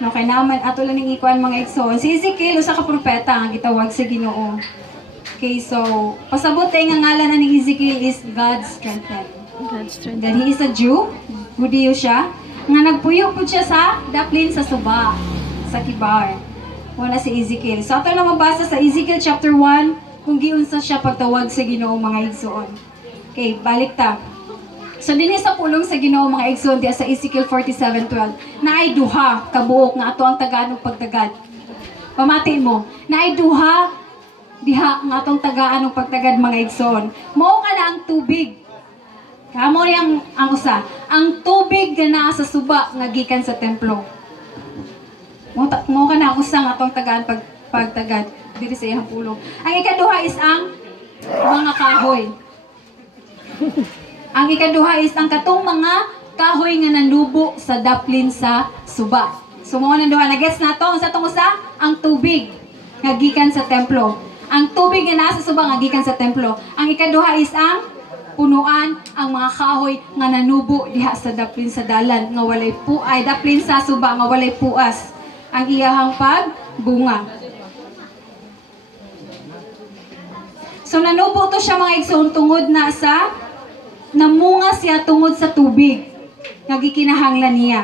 No kay naman ato lang ning ikuan mga igsoon. Si Ezekiel usa ka propeta nga gitawag sa Ginoo. Okay, so pasabot tay nga ngalan ni Ezekiel is God's strengthened. Then he is a Jew, Judeo siya, nga nagpuyo pud siya sa daplin sa suba, sa kibar. Wala si Ezekiel. So ato na mabasa sa Ezekiel chapter 1 kung giunsa siya pagtawag sa Ginoo mga igsoon. Okay, balik ta. So dinhi sa pulong sa Ginoo mga igsoon diya sa Ezekiel 47:12, naay duha ka buok nga ato ang tagaan og pagtagad. Pamati mo, naay duha diha nga atong tagaan og pagtagad mga igsoon. Mao ka na ang tubig. Kamo ri ang usa, ang tubig nga naa sa suba nga gikan sa templo. Mo ka na usa nga atong tagaan pagtagad diri sa iyang pulong. Ang ikaduha is ang mga kahoy. Ang ikaduha is ang katong mga kahoy nga nanubo sa daplin sa suba. So mo nang duha na gets nato sa tong usa ang tubig nga gikan sa templo. Ang tubig nga nasa suba nga gikan sa templo. Ang ikaduha is ang punuan, ang mga kahoy nga nanubo diha sa daplin sa dalan nga walay daplin sa suba nga walay puas. Ang iyahang pagbunga. So nanubo to siya mga igsoon tungod na sa namunga siya tungod sa tubig nga gikinahanglan niya.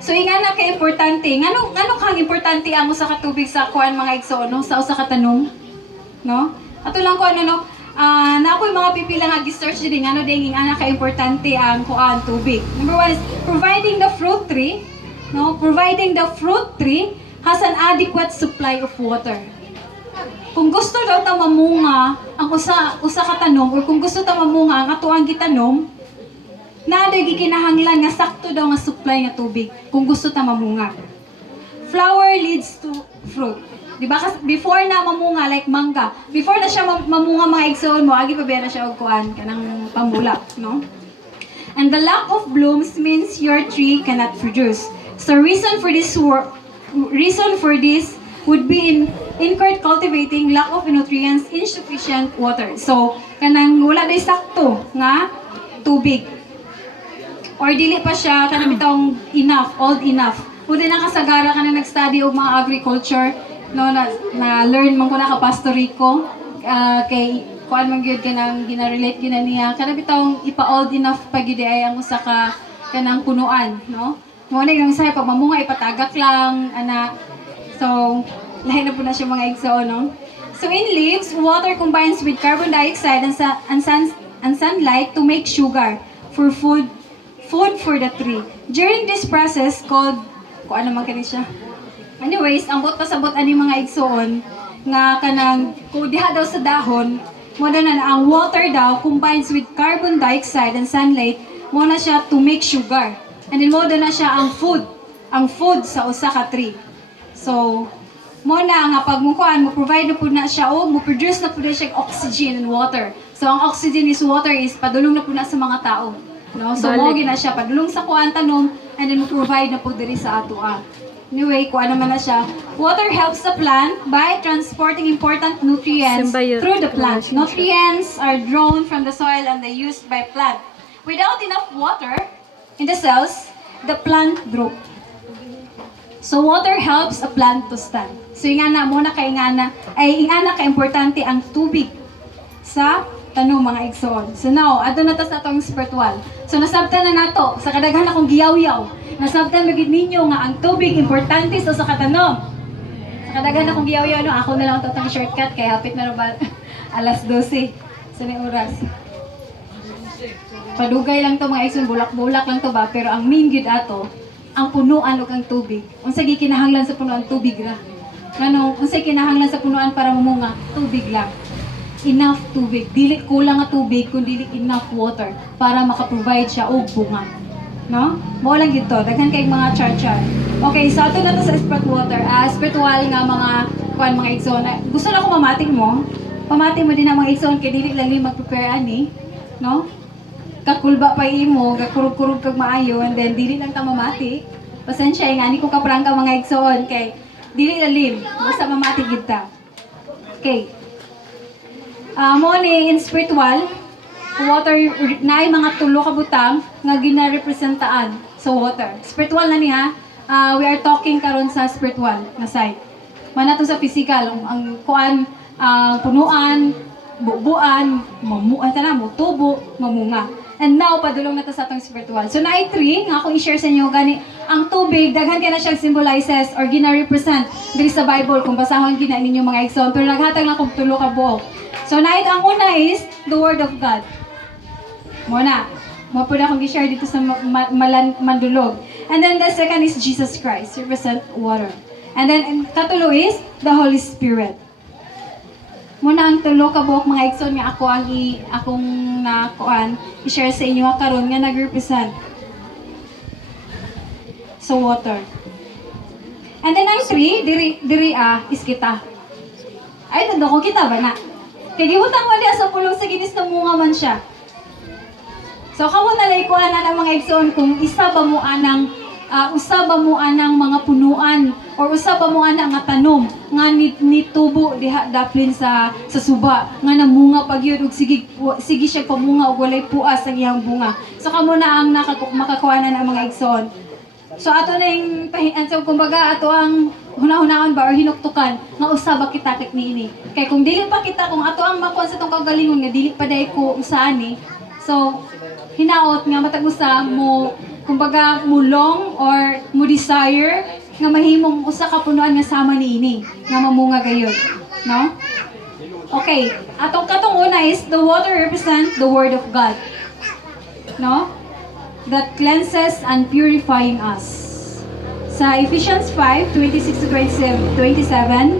So ingana ka importante, ngano kang importante ang usa ka tubig sa kuan mga igsoon no? Sa usa ka tanom, no? Ato lang ko na ako'y mga pipila nga gi-search din ngano ding ingana ka importante ang kuan tubig. Number 1 is providing the fruit tree, no? Providing the fruit tree has an adequate supply of water. Kung gusto daw ta mamunga ang usa ka tanom or kung gusto ta mamunga ang ato ang gitanom, na do'y gikinahanglan nga sakto daw nga supply nga tubig kung gusto ta mamunga. Flower leads to fruit. Di ba? Before na mamunga like mangga, before na siya mamunga mga igsoon mo, agi pa ba na siya og kuan kanang pamulak, no? And the lack of blooms means your tree cannot produce. So reason for this would be incorrect cultivating, lack of nutrients, insufficient water. So kanang wala day sakto nga tubig. Or dili pa siya kanang bitong old enough. Pwede na kasagara ka na nag-study og mga agriculture, no na learn man ko na ka Pastor Rico kay kuan man gyud kanang ginarelate gyud na niya kana bitawng ipa-old enough pa gyud ay ang usa ka kanang punuan, no? Mo na yung sa pagmamunga ipatagak lang ana. So lahi na po na siya mga igsoon, no? So in leaves, water combines with carbon dioxide and sunlight to make sugar for food for the tree. During this process called kuan naman kani siya. Anyways, ambot pasabot ani mga igsoon nga kanang kung diha daw sa dahon, mo na ang water daw combines with carbon dioxide and sunlight mo na siya to make sugar. And then mo na siya ang food sa usa ka tree. So, mo na nga pag mo kuan mo provide na pud na siya o mo produce na pud na siya oxygen and water. So ang oxygen is water is padulong na pud na sa mga tao. No? So mo na siya padulong sa kuan tanom and then mo provide na pud diri sa atoa. Anyway, kuan naman na siya. Water helps the plant by transporting important nutrients through the plant. Nutrients are drawn from the soil and they used by plant. Without enough water in the cells, the plant droop. So water helps a plant to stand. So ingana muna kay ingana ka importante ang tubig sa tanong mga igsoon. So now, adto na ta sa atong spiritual. So nasabtan na nato sa kadaghan akong giyaw-yaw. Nasabtan magid ninyo nga ang tubig importante sa katanom. Sa kadaghan akong giyaw-yaw no, ako na lang tatang shortcut kay hapit na ba alas 12 sa ni oras. Padugay lang to mga igsoon, bulak-bulak lang to ba, pero ang main gid ato ang punuan ug ang tubig. Unsa gi kinahanglan sa punuan tubig ra. Ngano, unsa kinahanglan sa punuan para mamunga? Tubig lang. Enough tubig. Dili kulang nga tubig kun dili enough water para maka-provide siya og bunga. No? Mao lang gid to. Daghan kay mga char-char. Okay, so ato na to sa spiritual water. Spiritual nga mga kuan mga igsoon. Gusto na ko mamating mo. Pamating mo din ang mga igsoon kay dili lang ni mag-prepare ani, no? Kakulba pa imo, kakurog-kurog kag maayo, and then dili lang ta mamati. Pasensya nga ani ko kaprangka mga igsoon kay dili lalim, basta mamati gid ta. Okay. Mo ni in spiritual, water naay mga tulo ka butang nga gina-representaan sa water. Spiritual na niya. We are talking karon sa spiritual na side. Manato sa physical ang kuan punuan, bubuan, mamuan ta na mo tubo, mamunga. And now, padulong na to sa atong spiritual. So, naay 3, nga akong i-share sa inyo, gani, ang tubig, daghan ka na siyang symbolizes or gina-represent diri sa Bible, kung basahon gina ninyo mga igsoon, pero naghatag lang kung tulo ka buok. So, naay, ang una is the Word of God. Muna, mo po na akong i-share dito sa Mandulog. And then, the second is Jesus Christ, represent water. And then, katulo is the Holy Spirit. Muna ang tulo ka buok mga igsoon nga ako ang akong nakuan i-share sa inyo karon nga nag-represent sa water. And then ang 3 diri is kita. Ay tando ko kita ba na? Kay gibutang man diha sa pulong sa ginis na munga man siya. So kamo na lay kuan na mga igsoon kung usaba mo anang mga punuan or usaba mo anang nga tanom nga nitubo diha daplin sa suba nga namunga pagyud ug sige siya pamunga ug walay puas ang iyang bunga. So kamo na ang makakuanan ang mga igsoon. So ato na yung so kumbaga ato ang hunahunahon ba or hinuktukan nga usaba kita kit niini. Kay kung dili pa kita kung ato ang makuha sa tong kagalingon nga dili pa dai ko usaan ni. So hinaot nga matag usa mo kumbaga mulong or mo desire nga mahimong usa ka punuan nga sama niini nga mamunga gayud, no? Okay, atong katong una is the water represent the word of God, no? That cleanses and purifying us. Sa Ephesians 5:26-27,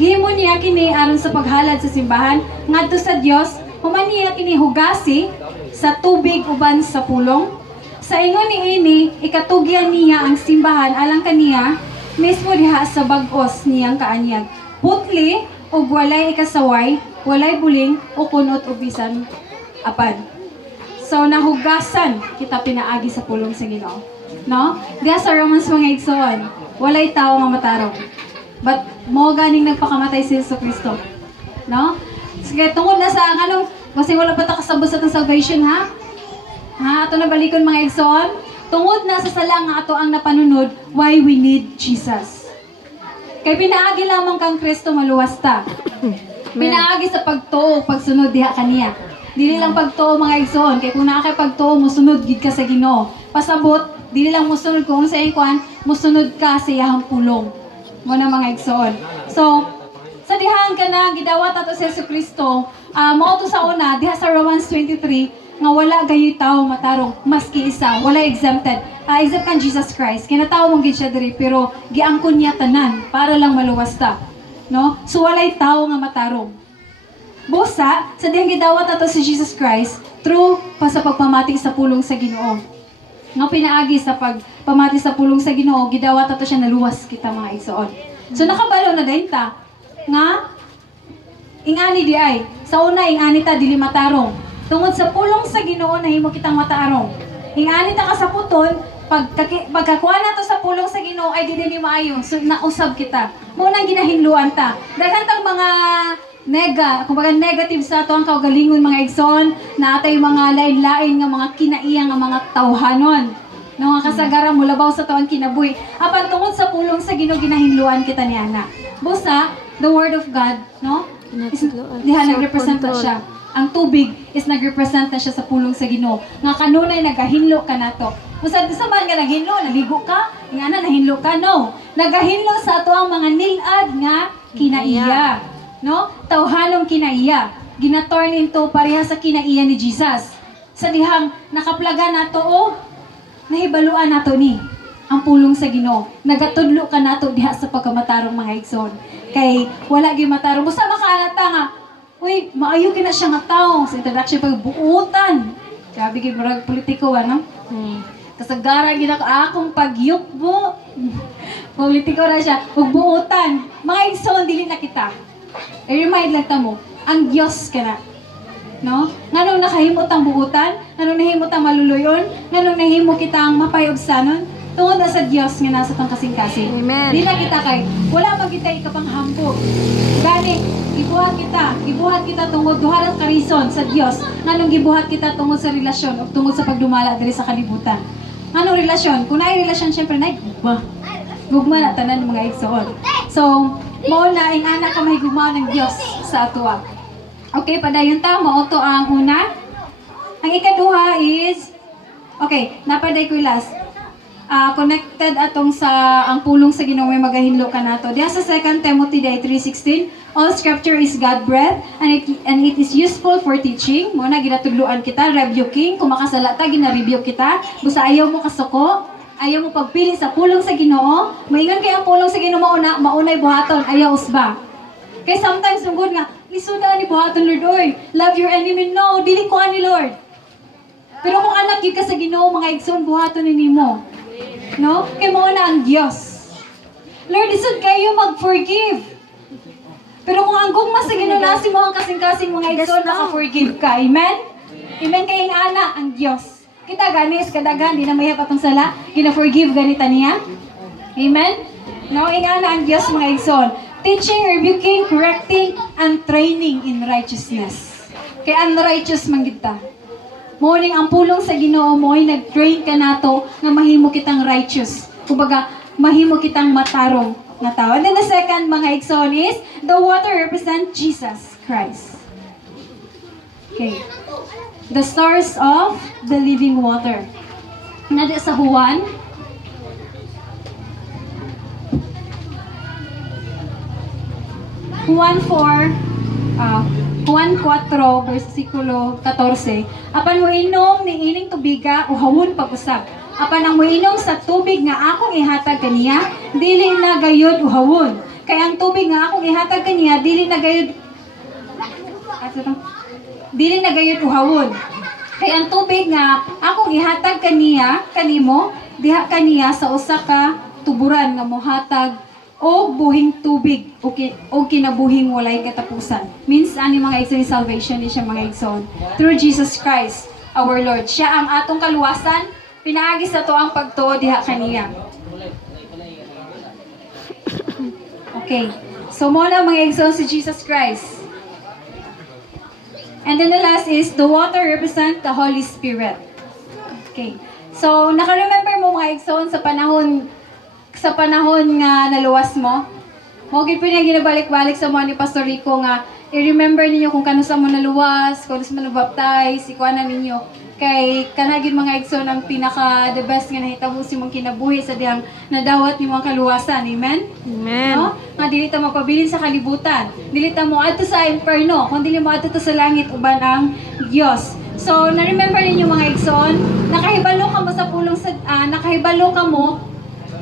gihimo niya kini aron sa paghalad sa simbahan ngadto sa Dios, human niya kini hugasi sa tubig uban sa pulong. Sa ingon niini, ikatugyan niya ang simbahan alang kaniya mismo diha sa bag-os niyang kaanyag. Putli ug walay ikasaway, walay buling o kunot o bisan apan. So nahugasan kita pinaagi sa pulong sa Ginoo. No? Diha sa Romans mga igsoon, walay tao nga matarong. But mo ganing nagpakamatay si Jesucristo. No? Sige, tungod na sa anong, kasi wala pa ta kasabot sa salvation ha? Ha, ato na balikon mga igsoon. Tungod na sa sala nga ato ang napanunod, why we need Jesus. Kay pinaagi lamang kang Kristo maluwas ta. Pinaagi sa pagtuo, pagsunod diha kaniya. Dili lang pagtuo mga igsoon, kay kung naa kay pagtuo mosunod gid ka sa Ginoo. Pasabot, dili lang mosunod kung sa iyang mosunod ka sa iyang pulong. Mo na mga igsoon. So, sa dihaan ka na gidawat ato sa Kristo, mao to sa una diha sa Romans 23 nga wala gayoy tawo matarong maski isa, wala exempted. Except kan Jesus Christ. Kinatawo mong gid siya diri pero giangkon niya tanan para lang maluwas ta. No? So walay tawo nga matarong. Busa, sa dihang gidawat ato si Jesus Christ through sa pagpamati sa pulong sa Ginoo. Nga pinaagi sa pagpamati sa pulong sa Ginoo, gidawat ato siya naluwas kita mga igsoon. So nakabalo na dayon ta nga ingani di ay sa una ingani ta dili matarong. Tungod sa pulong sa Ginoo nahimo kitang matarong. Ingani ta ka sa puton pagkakuha na to sa pulong sa Ginoo ay di ni maayo. So nausab kita. Mo nang ginahinluan ta. Daghan tang mga kumbaga negative sa ato ang kaugalingon mga igsoon na atay mga lain-lain nga mga kinaiyang nga mga tawhanon. No nga kasagaran mo labaw sa taon kinabuhi. Apan tungod sa pulong sa Ginoo ginahinluan kita niana. Busa, the word of God, no? Diha nagrepresent na siya. Ang tubig is nagrepresent na siya sa pulong sa Ginoo. Nga kanunay nagahinlo ka nato. Busa sa man nga naghinlo, naligo ka, nga na nahinlo ka, no. Nagahinlo sa ato ang mga nilad nga kinaiya. No? Tawhanong kinaiya. Ginaturn into pareha sa kinaiya ni Jesus. Sa dihang nakaplaga nato o nahibaluan nato ni ang pulong sa Ginoo. Nagatudlo ka nato diha sa pagkamatarong mga igsoon. Kay wala gyud matarong. Busa makaalata nga, uy, maayo kina siya nga tawo sa introduction pagbuutan. Grabe gyud murag politiko ano? Kasagara gid akong pagyukbo. Politiko ra siya, ug buutan. Mga igsoon dili na kita. I-remind lang ta mo, ang Diyos ka na. No? Nganong nakahimot ang buutan? Nganong nahimot ang maluluyon? Nganong nahimot kita ang mapayobsanon? Tungod na sa Diyos nga nasa tang kasing-kasing. Amen. Di na kita kay, wala man kita ikapanghambog. Gani, gibuhat kita tungod duha ka reason sa Diyos. Nganong gibuhat kita tungod sa relasyon o tungod sa pagdumala diri sa kalibutan. Nganong relasyon? Kung naay relasyon, syempre naay gugma. Gugma na tanan mga igsoon. So, mao na ang anak ka mahigugmaon ng Diyos sa atuwa. Okay, padayon ta, mao to ang una. Ang ikaduha is, okay, napaday ko last. Connected atong sa ang pulong sa Ginoo may magahinlo ka nato. Diya sa 2 Timothy 3:16, all scripture is God-breathed and it is useful for teaching. Mo na ginatudluan kita, rebuking, kung makasala ta gina-review kita. Busa ayaw mo kasuko, ayaw mo pagpili sa pulong sa Ginoo. Maingon kay ang pulong sa Ginoo maunay buhaton, ayaw usba. Kay sometimes sugod nga, isuda ni buhaton Lord oy, love your enemy. No, dili ko ani Lord. Pero kung anak gyud ka sa Ginoo, mga igsoon buhaton ni nimo. No? Kay mo na ang Diyos. Lord, isod kayo mag-forgive. Pero kung ang gugma sa ginunasi mo ang kasing-kasing mga igsoon, maka-forgive ka. Amen? Amen kayong ana ang Diyos. Kita ganis, kadagan, di na may patong sala, gina-forgive ganita niya. Amen? No, ingana ang Diyos mga igsoon. Teaching, rebuking, correcting, and training in righteousness. Kaya unrighteous man kita. Morning ang pulong sa Ginoo mo ay nag-train ka nato nga mahimo kitang righteous. Kumbaga, mahimo kitang matarong na tao. And then the second mga igsoon is, the water represent Jesus Christ. Okay. The source of the living water. Nadi sa Juan. Juan 4, versikulo 14. Apan mo inom ni ining tubiga uhawon pag-usab. Apan ang moinom sa tubig nga akong ihatag kaniya, dili na gayud uhawon. Kay ang tubig nga akong ihatag kaniya, dili na gayud uhawon. Kay ang tubig nga akong ihatag kaniya, kanimo, diha kaniya sa usa ka tuburan nga mohatag o buhing tubig o kinabuhing walay katapusan. Means ani mga igsoon salvation ni siya mga igsoon. Through Jesus Christ, our Lord. Siya ang atong kaluwasan, pinaagi sa to ang pagtuo diha kaniya. Okay. So mo na mga igsoon si Jesus Christ. And then the last is the water represent the Holy Spirit. Okay. So naka-remember mo mga igsoon sa panahon nga naluwas mo, Mo gid po niya ginabalik-balik sa mga ni Pastor Rico nga i-remember ninyo kung kano sa mo naluwas, kung ano sa mo nabaptize, ikuanan ninyo. Kay kanagin mga igsoon ang pinaka the best nga nahitabo si mong kinabuhi sa dihang nadawat ni mga kaluwasan. Amen? Amen. No? Nga dili ta mapabilin sa kalibutan. Dili ta mo adto sa inferno, kundi dili mo adto sa langit uban ang Dios. So, na-remember ninyo mga igsoon, nakahibalo ka mo sa pulong sa nakahibalo ka mo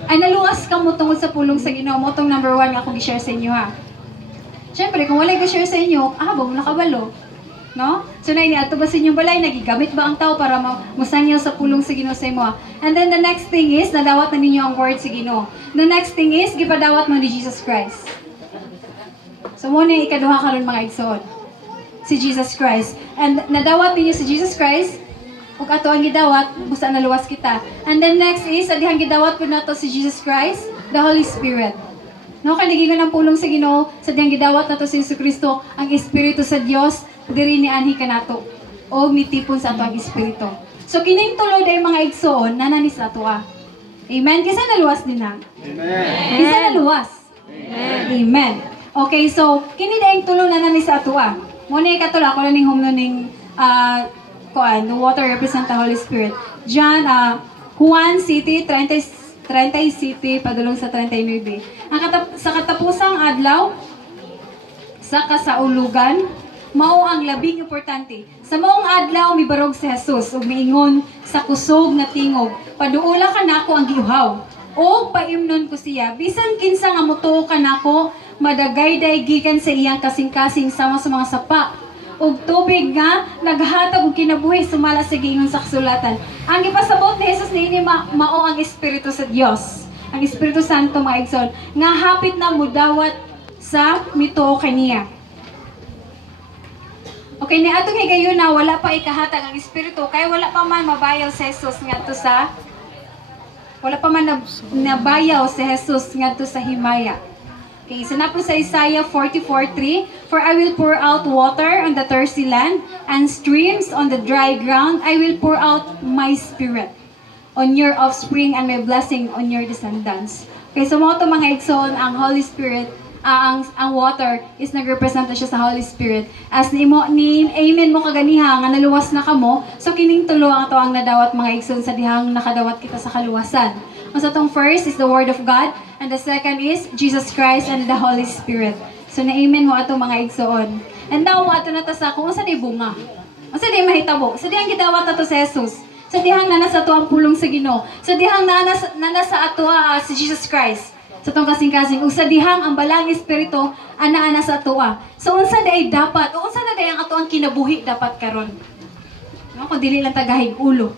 ay naluwas ka mo tungod sa pulong sa Ginoo. Mo tong number 1 nga akong i-share sa inyo ha. Siyempre, kung wala i-share sa inyo, ba mo nakabalo? No? So, na iniadto ba sa inyong balay, nagigamit ba ang tao para musangyaw sa pulong sa Ginoo sa imo? And then the next thing is, nadawat na ninyo ang word sa Ginoo. The next thing is, gipadawat mo ni Jesus Christ. So, muna yung ikaduha karon mga igsoon. Si Jesus Christ. And nadawat ninyo si Jesus Christ, ug ato ang gidawat, busa naluwas kita. And then next is, adihang gidawat po nato si Jesus Christ, the Holy Spirit. No, kanigingon ang pulong sa Ginoo, sa dihang gidawat nato si Jesucristo, ang Espiritu sa Dios, diri ni anhi kanato. O mitipon sa ato ang Espiritu. So kining tulo day mga igsoon, nananis ato Amen. Kisa naluwas din na. Amen. Kisa naluwas. Amen. Okay, so kini daing tulo nananis ato Muna ikatulo ako lang ning home ning the water represent the Holy Spirit. John, Juan City, 30 City, padulong sa 39. Sa katapusang adlaw, sa kasaulugan, mao ang labing importante. Sa maong adlaw, mibarog si Jesus, ug miingon sa kusog nga tingog, paduula ka nako ang giuhaw, o paimnon ko siya, bisan kinsa nga motuo ka nako, madagayday gikan sa iyang kasing-kasing sama sa mga sapa ug tubig nga naghatag og kinabuhi sumala sa giingon sa kasulatan. Ang gipasabot ni Jesus niini mao ang Espiritu sa Dios, ang Espiritu Santo mga igsoon, nga hapit na mudawat sa mituo kaniya. Okay, ni atong higayon na wala pa ikahatag ang Espiritu kay wala pa man mabayaw si Jesus ngadto sa wala pa man nabayaw si Jesus ngadto sa himaya. Okay, so na po sa Isaiah 44:3, for I will pour out water on the thirsty land and streams on the dry ground. I will pour out my spirit on your offspring and my blessing on your descendants. Okay, so mga mga igsoon, ang Holy Spirit, ang water is nagrepresent siya sa Holy Spirit. As ni amen mo kaganiha nga naluwas na kamo, so kining tulo ang ato ang nadawat mga igsoon sa dihang nakadawat kita sa kaluwasan. So itong first is the Word of God, and the second is Jesus Christ and the Holy Spirit. So na-amen mo ato mga igsoon. And now, ato na ta sa kung saan di bunga. Sa di mahitabo. Sa dihang gidawat ato sa Jesus. Sa dihang nanas ato ang pulong sa Ginoo. Sa dihang nanas sa ato si Jesus Christ. Sa itong kasing-kasing. Ug sa dihang ang balang Espiritu, ana-ana sa ato So unsa day dapat, o unsa na day ang ato ang kinabuhi dapat karon. No? Kung dili lang tagahig ulo.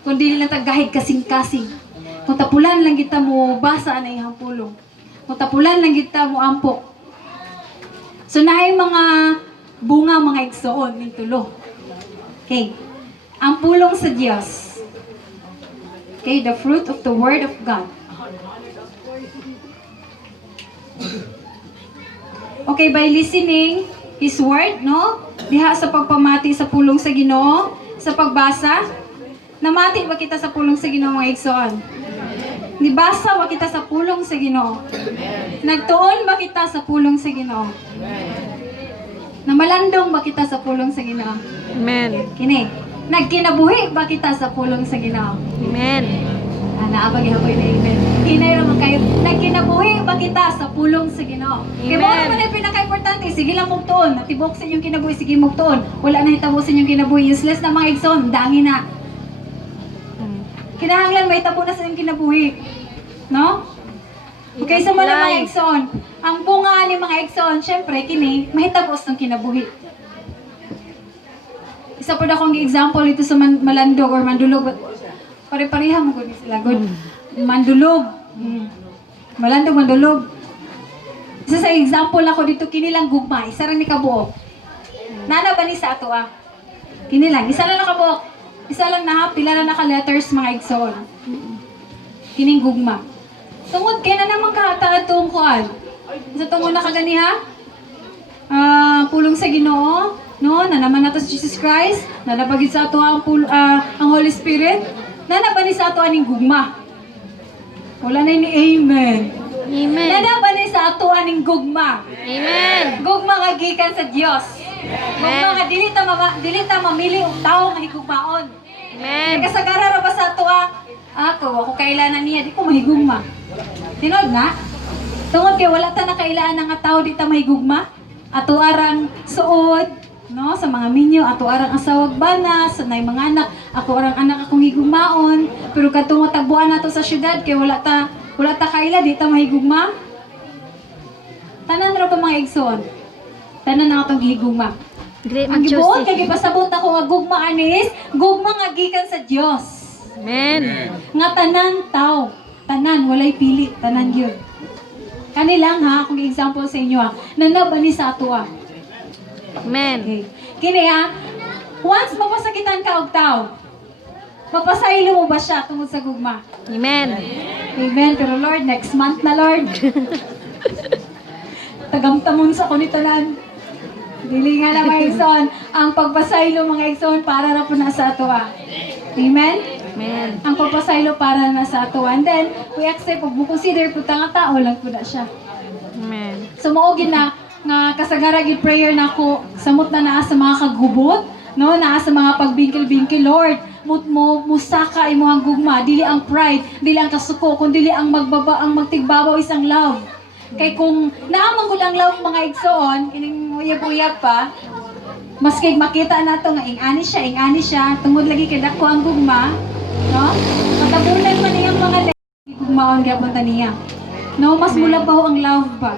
Kung dili lang tagahig kasing-kasing. Kung tapulan lang kita mo basa na iyang pulong. Kung tapulan lang kita mo ampok. So naay mga bunga mga igsoon ning tulo. Okay. Ang pulong sa Dios. Okay, the fruit of the Word of God. Okay, by listening His Word, no? Diha sa pagpamati sa pulong sa Ginoo, sa pagbasa, namati ba kita sa pulong sa Ginoo mga igsoon? Nibasa ba kita sa pulong sa Ginoo? Nagtuon ba kita sa pulong sa Ginoo? Namalandong ba kita sa pulong sa Ginoo? Amen. Kini, nagkinabuhi ba kita sa pulong sa Ginoo? Amen. Naabag ihapoy na amen. Hinay naman kayo, nagkinabuhi ba kita sa pulong sa Ginoo? Kaya mo naman yung pinaka-importante, sige lang mugtuon. Natibok sa inyong kinabuhi, sige mugtuon. Wala na hitabo sa inyong kinabuhi. Useless na mga igsoon, dangi na. Kinahanglan may tabo na sa inyong kinabuhi. No? Okay, so mga igsoon. Ang bunga ni mga igsoon, syempre, kini, mahitapos ng kinabuhi. Isa po na akong example ito sa Malandog or Mandulog. Pare-pareha mo gud sila. Good. Mandulog. Malandog, Mandulog. Isa sa example ako dito, kini lang gugma. Isa rin ni kabuok. Nana ba ni sa ato Kini lang. Isa lang nakabuok. Isa lang na pila na naka-letters mga igsoon. Kining gugma. Tungod kay na naman kahata atong kuan. Sa tungod na kaganiha, pulong sa Ginoo, no? Na naman nato si Jesus Christ, na napagid sa ato ang Holy Spirit, na napani sa ato aning gugma. Wala na ni amen. Amen. Na napani sa ato aning gugma. Amen. Gugma nga gikan sa Dios. Gugma nga dili ta mamili og tawo nga higugmaon. Amen. Kasagara ra ba sa ato ako kailangan niya di ko mahigugma. Tinod na. Tungod kay wala ta nakailangan nga tawo di ta mahigugma. Ato arang suod, no, sa mga minyo, ato arang asawag bana, sa nay mga anak, ako arang anak akong higugmaon, pero kadtong tagbuan nato sa syudad kay wala ta kaila di ta mahigugma. Tanan ra ba mga igsoon? Tanan na atong higugma. Great Ang gibuot maturity. kay gipasabot ako nga gugma anis, gugma nga gikan sa Dios. Amen. Nga tanan tao, tanan walay pili, tanan gyud. Kanilang ha, akong example sa inyo nanab ani sa ato Amen. Okay. Kini once mapasakitan ka og tao, mapasaylo mo ba siya tungod sa gugma? Amen. Amen. Pero Lord, next month na Lord. Tagamtamon sa kunitanan. Dili nga na mga igsoon, ang pagpasaylo mga igsoon para ra po na sa ato Amen? Amen. Ang pagpasaylo para na sa ato. And then, we accept, pag mo consider po nga tao lang po na siya. Amen. So, maugin na, nga kasagaragin prayer na ako, samot na naa sa mga kagubot, no, naa sa mga pagbingkil-bingkil, Lord, musaka imo ang gugma, dili ang pride, dili ang kasuko, kundi dili ang magtigbabaw isang love. Kay kung naamang gud ang love mga igsoon, kining uyab-uyab pa, maski makita nato nga ingani siya, tungod lagi kay dako ang gugma, no? Matabunan man niyang mga gugmaon gyapon ta niya. No, mas mulabaw ang love ba.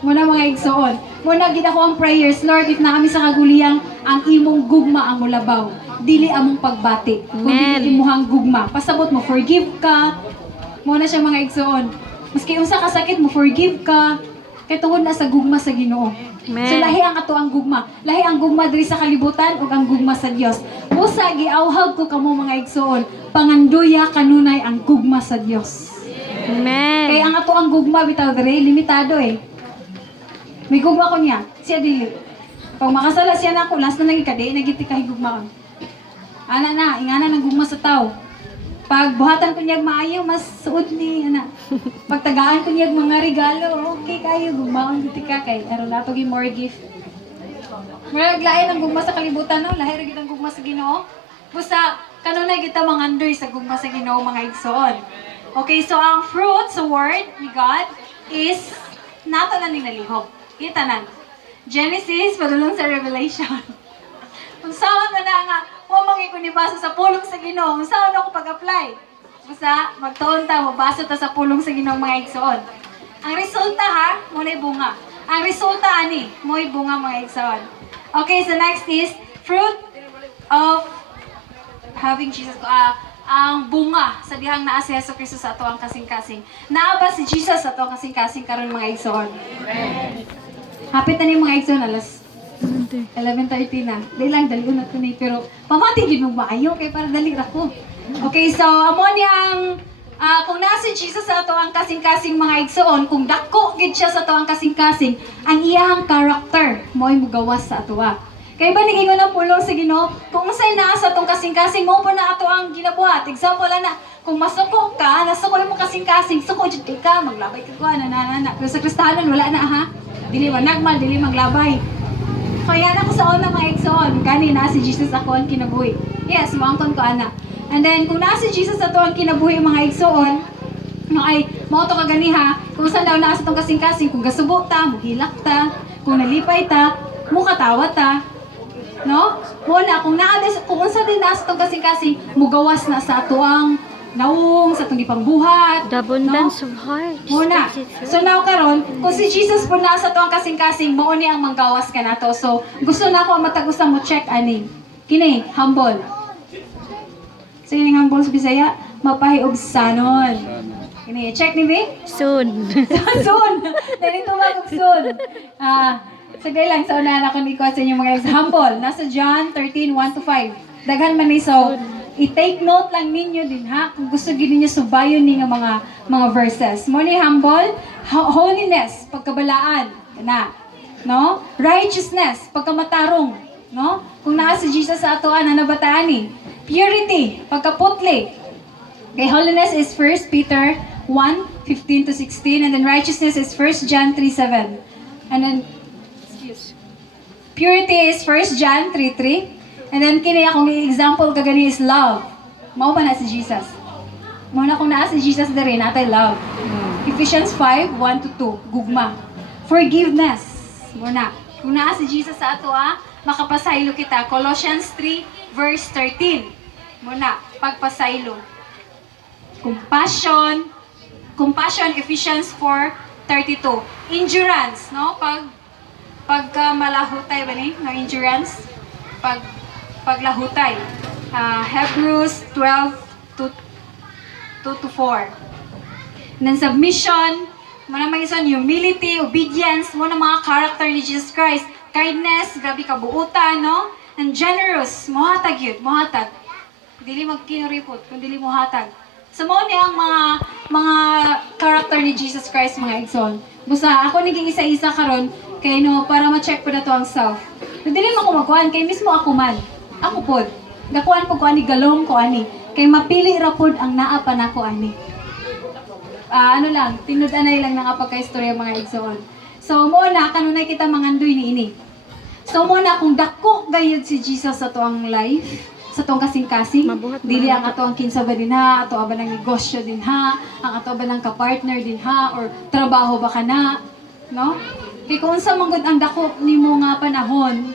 Muna mga igsoon. Muna gid ako ang prayers, Lord, if naami sa kaguliyang ang imong gugma ang mulabaw. Dili among pagbati, kundi Amen. imuhang gugma. Pasabot mo, forgive ka. Muna siya mga igsoon. Maski unsa ka sakit mo, forgive ka. Kay tungod na sa gugma sa Ginoo. Amen. So lahi ang ato ang gugma. Lahi ang gugma diri sa kalibutan ug ang gugma sa Dios. Busa giawhag ko kamo mga igsoon, panganduya kanunay ang gugma sa Dios. Amen. Kay ang ato ang gugma bitaw diri limitado May gugma ko niya, siya dili. Pag makasala siya na ako, last na naging kadi, nagiti ka higugma ko. Ana na, ingana ng gugma sa tao. Pag buhatan ko niyag maayo, mas suod ni, Pag tagaan ko niyag mga regalo, okay kayo, gugmaon diti ka kay. Aron nato gi more gift. Murag lain ang gugma sa kalibutan, no? Lahi ra gid ang gugma sa Ginoo. Busa, kanunay kita mangandoy sa gugma sa Ginoo mga igsoon. Okay, so ang fruit sa word ni God is nato na ning nalihok. Kita na. Genesis, padulong sa Revelation. Kung saan na nga, huwag ko nibasa sa pulong sa Ginoo, kung saan ako pag-apply. Basta, magtuon ta, mabasa ta sa pulong sa Ginoo mga igsoon. Ang resulta muna'y bunga. Ang resulta mo'y bunga mga igsoon. Okay, so next is, fruit of having Jesus. Ang bunga sa dihang naa si Yesu Cristo sa ato ang kasing-kasing. Naa ba si Jesus sa ato ang kasing-kasing karon mga igsoon? Hapit na ni mga igsoon, alas 11:30 na. Dali lang, dalion na ito na pero pamati din mo maayo kay para dali ra ko. Okay, so amo ni ang kung naa si Jesus sa ato ang kasing-kasing mga igsoon, kung dako gid siya sa ato ang kasing-kasing, ang iyang character mo'y mugawas sa ato. Kay ba nigingon ang pulong sa Ginoo, kung unsay naa sa atong kasing-kasing mo po na ato ang ginabuhat. Example ana, kung masuko ka, nasuko mo kasing-kasing, suko jud ka, maglabay ka ko ana. Pero sa Kristahanon wala na Dili man nagmal, dili maglabay. Kaya na ko sa una mga igsoon, kani na si Jesus ako ang kinabuhi. Yes, moangton ko ana. And then kung na si Jesus ato ang kinabuhi mga igsoon, ay mao to kaganiha, kung saan daw naa sa tong kasing-kasing, kung gasubo ta, muhilak ta, kung nalipay ta, mukatawa ta. No? Muna, kung unsa din nasa itong kasing-kasing, mugawas na sa ato ang naung, sa itong ipangbuhat. The abundance of heart. Muna. So now karon, kung si Jesus po nasa itong kasing-kasing, mauni ang manggawas ka na to. So, gusto na ako matagusa mo check ani. Kini, humble. So, yun yung humble sa Bisaya, mapahiobsanon. Kini, check ni B? Soon. Soon! Dahil tumagog soon. Sagay lang, sa unahan ako ni ko sa inyong mga example. Nasa John 13:1-5. Daghan man ni so, i-take note lang ninyo din kung gusto gid ninyo subayon ni nga mga verses. Mo ni humble, holiness, pagkabalaan, na. No? Righteousness, pagkamatarong, no? Kung naa si Jesus sa ato nabataan ni. Purity, pagkaputli. Okay, holiness is 1 Peter 1 15 to 16. And then righteousness is 1 John 3:7. And then, purity is 1 John 3:3. And then, kini akong example kagani is love. Mao ba na si Jesus? Mao na kung naa si Jesus diri natay love. Ephesians 5:1 to 2. Gugma. Forgiveness. Mao na. Kung naa si Jesus sa ato makapasaylo kita. Colossians 3 verse 13. Mao na, pagpasaylo. Compassion. Compassion, Ephesians 4:32. Endurance, no? Pagka malahutay ba ni? No, endurance. Paglahutay. Hebrews 12 to 2 to 4. And then submission, muna mag-ison, humility, obedience, muna mga character ni Jesus Christ. Kindness, grabe kabuutan, no? And generous, mohatag yun, mohatag. Dili magkinuripot, kung dili mohatag. So mo ni ang mga character ni Jesus Christ, mga igsoon. Busa ako naging isa-isa karon kay no para ma-check po na to ang self. Dili mo ako magkuan kay mismo ako man. Ako pod. Gakuan po ko ani galong ko ani. Kay mapili ra pod ang naa pa nako ani. Ano lang, tinud-anay lang nga pagka-istorya mga igsoon. So mo na kanunay kita mangandoy niini. So mo na kung dako gayud si Jesus sa tuang life, sa tuang kasing-kasing, dili ang ato ang kinsa ba din ha, ato ba ng negosyo din ha, ang ato ba ng ka-partner din ha, or trabaho ba ka na, no? Kaya kung sa manggod ang dako ni mo nga panahon,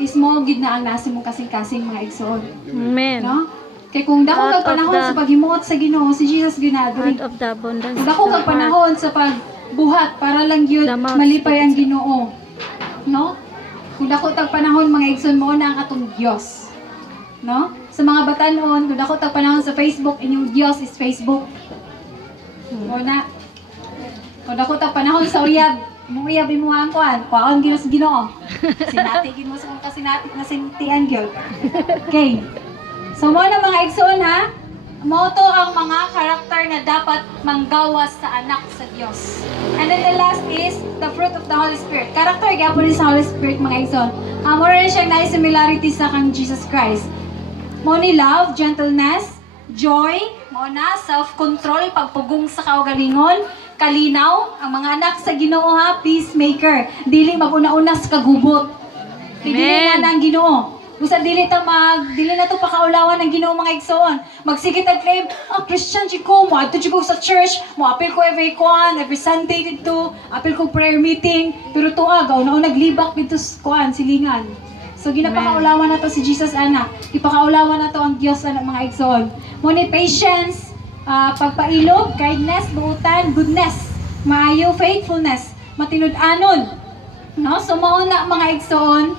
is mo gid na ang nasa mong kasing-kasing mga igsoon. Amen. No? Kaya kung dako Out kag of panahon the- sa paghimuot sa Ginoo, si Jesus ginado. Out of the abundance Kung of dako the kag panahon sa pagbuhat para lang yun The mouth malipay ang Ginoo. No? Kung dako tag panahon mga igsoon mo na ang atong Dios. No? Sa mga batanon, kung dako tag panahon sa Facebook, inyong Dios is Facebook. Mo na. Kung dako tag panahon sa uyab, mo uyab imo ang kuan ginos Ginoo. Sinati gid mo sa kung kasinati na sintian gyud. Okay. So mo na mga igsoon ha. Mo to ang mga karakter na dapat manggawas sa anak sa Dios. And then the last is the fruit of the Holy Spirit. Karakter gyapon ni sa Holy Spirit mga igsoon. Mo rin siyang naay similarity sa kang Jesus Christ. Mo ni love, gentleness, joy, mo na self-control, pagpugong sa kaugalingon, kalinaw, ang mga anak sa Ginoo ha, peacemaker, dili maguna-una sa kagubot. Kay dili Amen. na ang Ginoo. Busa dili na to pakaulawan ng Ginoo mga igsoon. Magsigit and claim, Christian jud ko, mo adto jud ko sa church, mo apil ko every Sunday dito, apil ko prayer meeting, pero tuwa gaw na naglibak dito sa silingan. So ginapakaulawan na to si Jesus anak. Ipakaulawan na to ang Dios anak mga igsoon. Mo ni patience, pagpailog, kindness, buutan, goodness, maayo, faithfulness, matinud-anon. No? So mao na mga igsoon,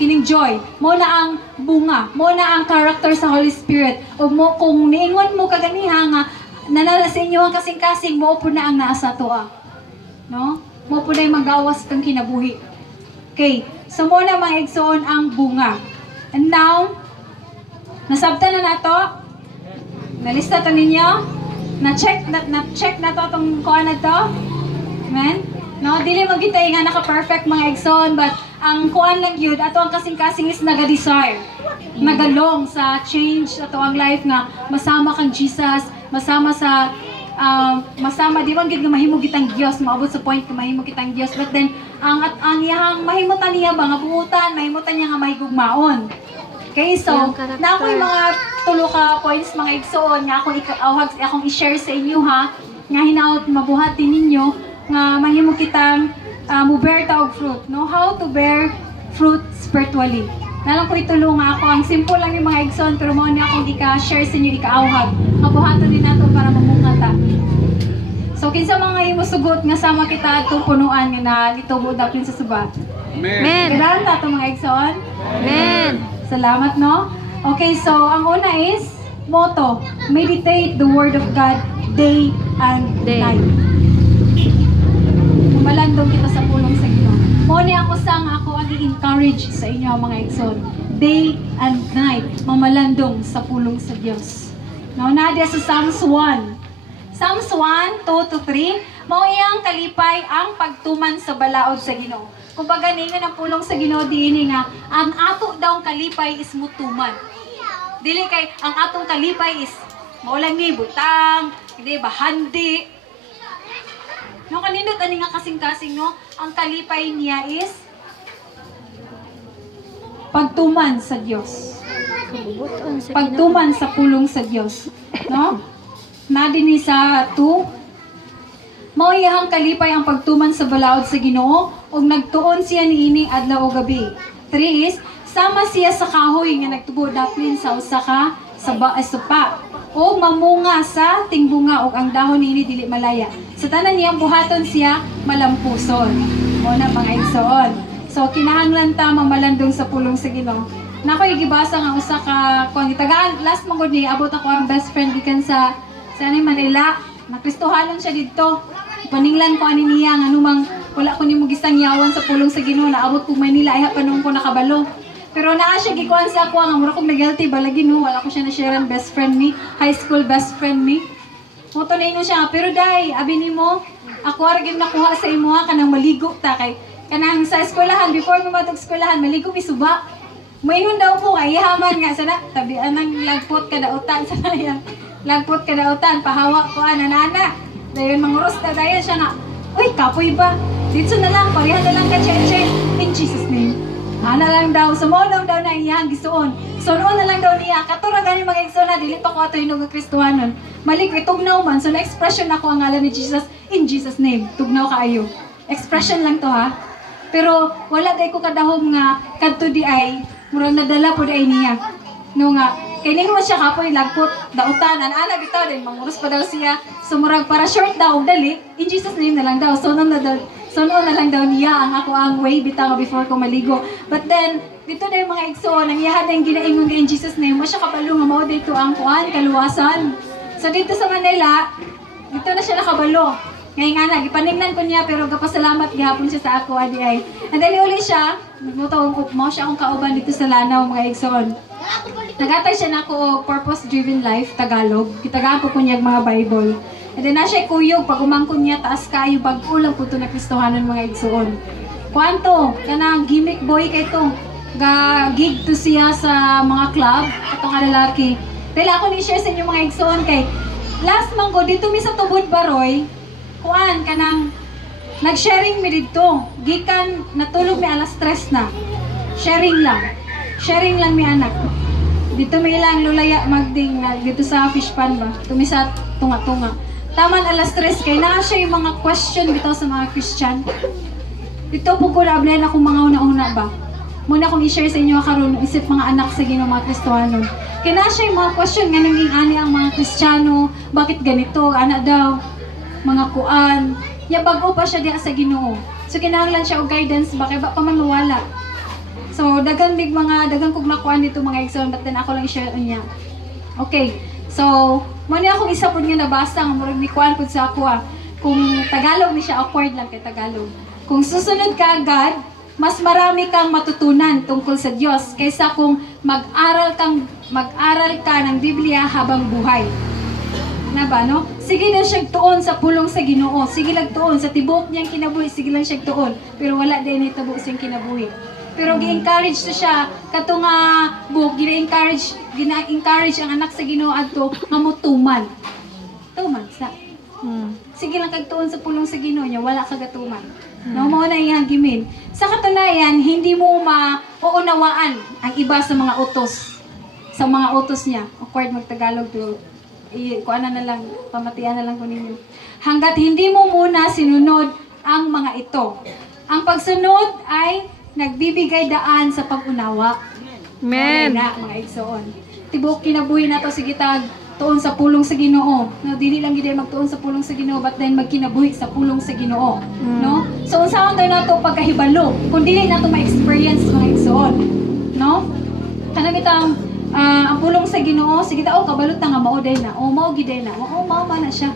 kining joy. Mo na ang bunga, mo na ang character sa Holy Spirit. O mo kung niingon mo kaganiha nga nanala sa inyo ang kasing-kasing, mo po na ang naa sa toa. No? Mo po na yung magawas kang kinabuhi. Okay. So mo na mga igsoon ang bunga. And now, nasabtan na nato. Nalista to ninyo. Na-check na to itong kuha na to. Amen? No, dili magitay nga naka-perfect mga igsoon, but ang kuan lang yun, ato ang kasing-kasing is naga-desire. Nagalong sa change ato ang life nga masama kang Jesus, masama di man gid nga mahimo kitang Dios, maabot sa point nga mahimo kitang Dios, but then ang iyang mahimutan niya ba nga buutan, mahimutan niya nga mahigugmaon. Okay, so Yung character. na ako'y mga tulo ka points mga igsoon nga akong i-share sa inyo ha, nga hinaot mabuhatin ninyo nga mahimo kitang mo-bear ta og fruit, no? How to bear fruit spiritually. Nalang ko itulong nga ako. Ang simple lang yung mga igsoon, pero mo na akong ika-share sa inyo, ika-awhag. Mabuhaton din nato para mamunga ta. So, kinsa mga imusugot nga sama kita itong punuan nga na dito budapin sa suba. Amen. Kailangan ta itong mga igsoon? Amen. Salamat, no? Okay, so ang una is motto, meditate the Word of God day and night. Malandong kita sa pulong sa Ginoo. Mo ni ako sang ako ang i-encourage sa inyo mga igsoon. Day and night, mamalandong sa pulong sa Dios. Now, nadia sa Psalms 1. Psalms 1, 2-3, mao iyang kalipay ang pagtuman sa balaod sa Ginoo. Kung paganingan ang pulong sa Ginoo diini nga, ang ato daw kalipay is mutuman. Dili kay ang atong kalipay is Maulang ni butang, di ba handi. No kanindot ani nga kasing-kasing no, ang kalipay niya is pagtuman sa Dios. Pagtuman sa pulong sa Dios, no? Na dinhi sa 2 mao iyang kalipay ang pagtuman sa balaod sa Ginoo ug nagtuon siya niini adlaw ug gabi. 3 is sama siya sa kahoy nga nagtubo daplin sa usa ka sopa o mamunga sa tingbunga ug ang dahon niini dili malaya. Sa tanan niyang buhaton siya malampuson. Mo na mga igsoon. So kinahanglan ta mamalandong sa pulong sa Ginoo. Nakoy gibasa nga usa ka kuan gitagaan last mangod ni abot ako ang best friend gikan sa Manila. Nakristohanon siya didto. Paninglan ko ani niya nga anumang wala ko nimo gisangyawan sa pulong sa Ginoo naabot ko Manila ay panung ko nakabalo. Pero naa siya gikuan sa ako nga mura ko guilty balagi no wala ko siya na sharean best friend me, high school best friend me. Moto na ino siya pero dai abi nimo ako ra gyud nakuha sa imo ha kanang maligo ta kay kanang sa eskwelahan before mo matog eskwelahan maligo mi suba. Moingon daw ko ay yaman nga sana tabian ng lagpot kada utan sa yan. Lagpot kada utan pahawa ko anana. Dayon manguros na dayon siya nga. Uy kapoy ba? Dito na lang pariha na lang ka cheche in Jesus name. Ana lang daw sumolong daw na iyang gisuon. So noon na lang daw niya katura gani mga igsoon na dili pa ko ato hinog nga Kristohanon. Malik itugnaw man so na expression ako ang ngalan ni Jesus in Jesus name. Tugnaw kaayo. Expression lang to ha. Pero wala day ko kadahom nga kadto di ay murag nadala po di ay niya. No nga kay ningon siya kapoy lagpot dautan ana bitaw din manguros pa daw siya. So murag para short daw og dali in Jesus name na lang daw. So noon na lang daw niya ang ako ang way bitaw before ko maligo. But then dito na yung mga igsoon ang iyahan na yung ginaingon in Jesus name mo siya kabalo nga mao dito ang kuan kaluwasan. So dito sa Manila dito na siya nakabalo. Ngayon nga na, gipaningnan ko niya pero gapasalamat gihapon siya sa ako adi ay. And then uli siya, nagmutawang ko, mao siya akong kauban dito sa Lanao mga igsoon. Nagatay siya na ako purpose-driven life, Tagalog. Kitagaan ko niya mga Bible. And then na siya kuyog, pag umangkon niya, taas kayo, bag-o lang po ito na Kristohanon mga igsoon. Kuanto, kanang gimmick boy kay ito. Gig to siya sa mga club, itong lalaki. Dahil ako ni-share sa inyo mga igsoon kay last manggo, dito mi sa Tubod Baroy, kuan kanang nag-sharing mi dito. Gikan natulog mi alas 3 na. Sharing lang mi anak. Dito mi ilang lulaya magding na dito sa fish pan ba. Tumi sa tunga-tunga. Taman alas 3 kay naa siya yung mga question bitaw sa mga Christian. Dito po ko na-ablayan ako mga una-una ba. Muna akong i-share sa inyo karon isip mga anak sa Ginoo mga Kristohanon. Kaya naa siya yung mga question nga nanging ani ang mga Kristiyano, bakit ganito, ana daw mga kuan. Ya bago pa siya diha sa Ginoo. So kinahanglan siya og guidance ba kay ba pa man mawala. So dagan kog nakuan dito mga igsoon but then ako lang i-share niya. Okay. So mo ni akong isa pud nga nabasa nga murag ni kuan pud sa ako Kung Tagalog ni siya awkward lang kay Tagalog. Kung susunod ka agad, mas marami kang matutunan tungkol sa Diyos kaysa kung mag-aral ka ng Biblia habang buhay. Na ba, no? Sige lang siya tuon sa pulong sa Ginoo. Sige lang tuon sa tibok niyang kinabuhi. Sige lang siya tuon. Pero wala din itabo siyang kinabuhi. Pero gi-encourage to siya kato nga book, gina-encourage ang anak sa Ginoo adto nga motuman. Tuman sa. Sige lang kag tuon sa pulong sa Ginoo niya, wala ka gatuman. No mo na iyang gimin. Sa katunayan, hindi mo mauunawaan ang iba sa mga utos. Sa mga utos niya. Awkward mag-Tagalog to. Kuana na lang, pamatian na lang ko ninyo. Hanggat hindi mo muna sinunod ang mga ito. Ang pagsunod ay nagbibigay daan sa pag-unawa. Amen. Na, mga igsoon. Tibok kinabuhi na to sige tag tuon sa pulong sa Ginoo. No, dili lang gid magtuon sa pulong sa Ginoo but then magkinabuhi sa pulong sa Ginoo. No? So unsaon daw nato pagkahibalo kung dili nato ma-experience mga igsoon. No? Kanang bitang ang pulong sa Ginoo, sige ta kabalot na nga mao day na. O mao giday na. O mao man na siya.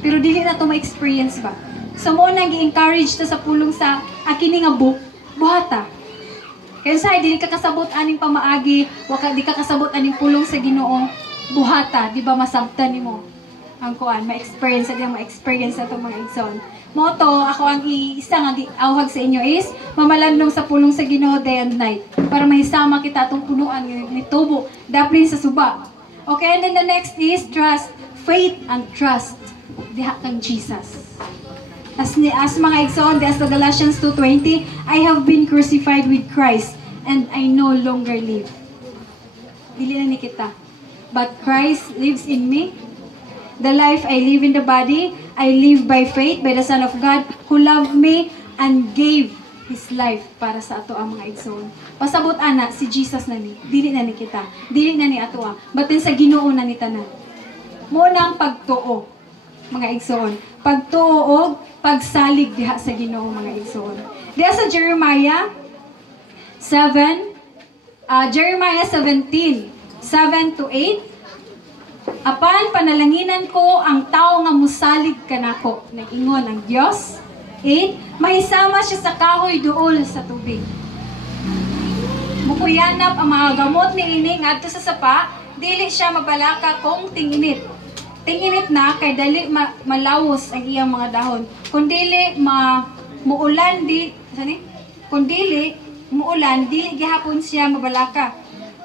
Pero dili na to ma-experience ba. So mo nang gi-encourage ta sa pulong sa akini nga book, buhata. Kaya sa dili ka kasabot aning pamaagi, di ka kasabot aning pulong sa Ginoo, buhata, di ba masabtan nimo ang kuan, ma-experience sa ma-experience na itong mga igsoon. Moto, ako ang isa nga awhag sa inyo is mamalandong sa pulong sa Ginoo day and night para mahisama kita atong punuan ni tubo daplin sa suba. Okay, and then the next is trust. Faith and trust. Diha kang Jesus. As mga igsoon, as the Galatians 2:20, I have been crucified with Christ, and I no longer live. Dili na ni kita. But Christ lives in me. The life I live in the body, I live by faith, by the Son of God, who loved me and gave His life para sa ato ang mga igsoon. Pasabot ana, si Jesus na ni. Dili na ni kita. Dili na ni ato batin sa Ginoo na ni tanan. Muna ang pagtuo, mga igsoon. Pagtuo o pagsalig diha sa Ginoo, mga igsoon. Diha sa Jeremiah 17, 7-8. Apan panalanginan ko ang tao nga musalig kanako, nag-ingon ang Dios. 8. Mahisama siya sa kahoy duol sa tubig. Mukuyanap ang mga gamot ni ini ngadto sa sapa, dili siya mabalaka kung tinginit. Tinginit na kay dali malawos ang iyang mga dahon. Kung dili muulan dili gihapon siya mabalaka.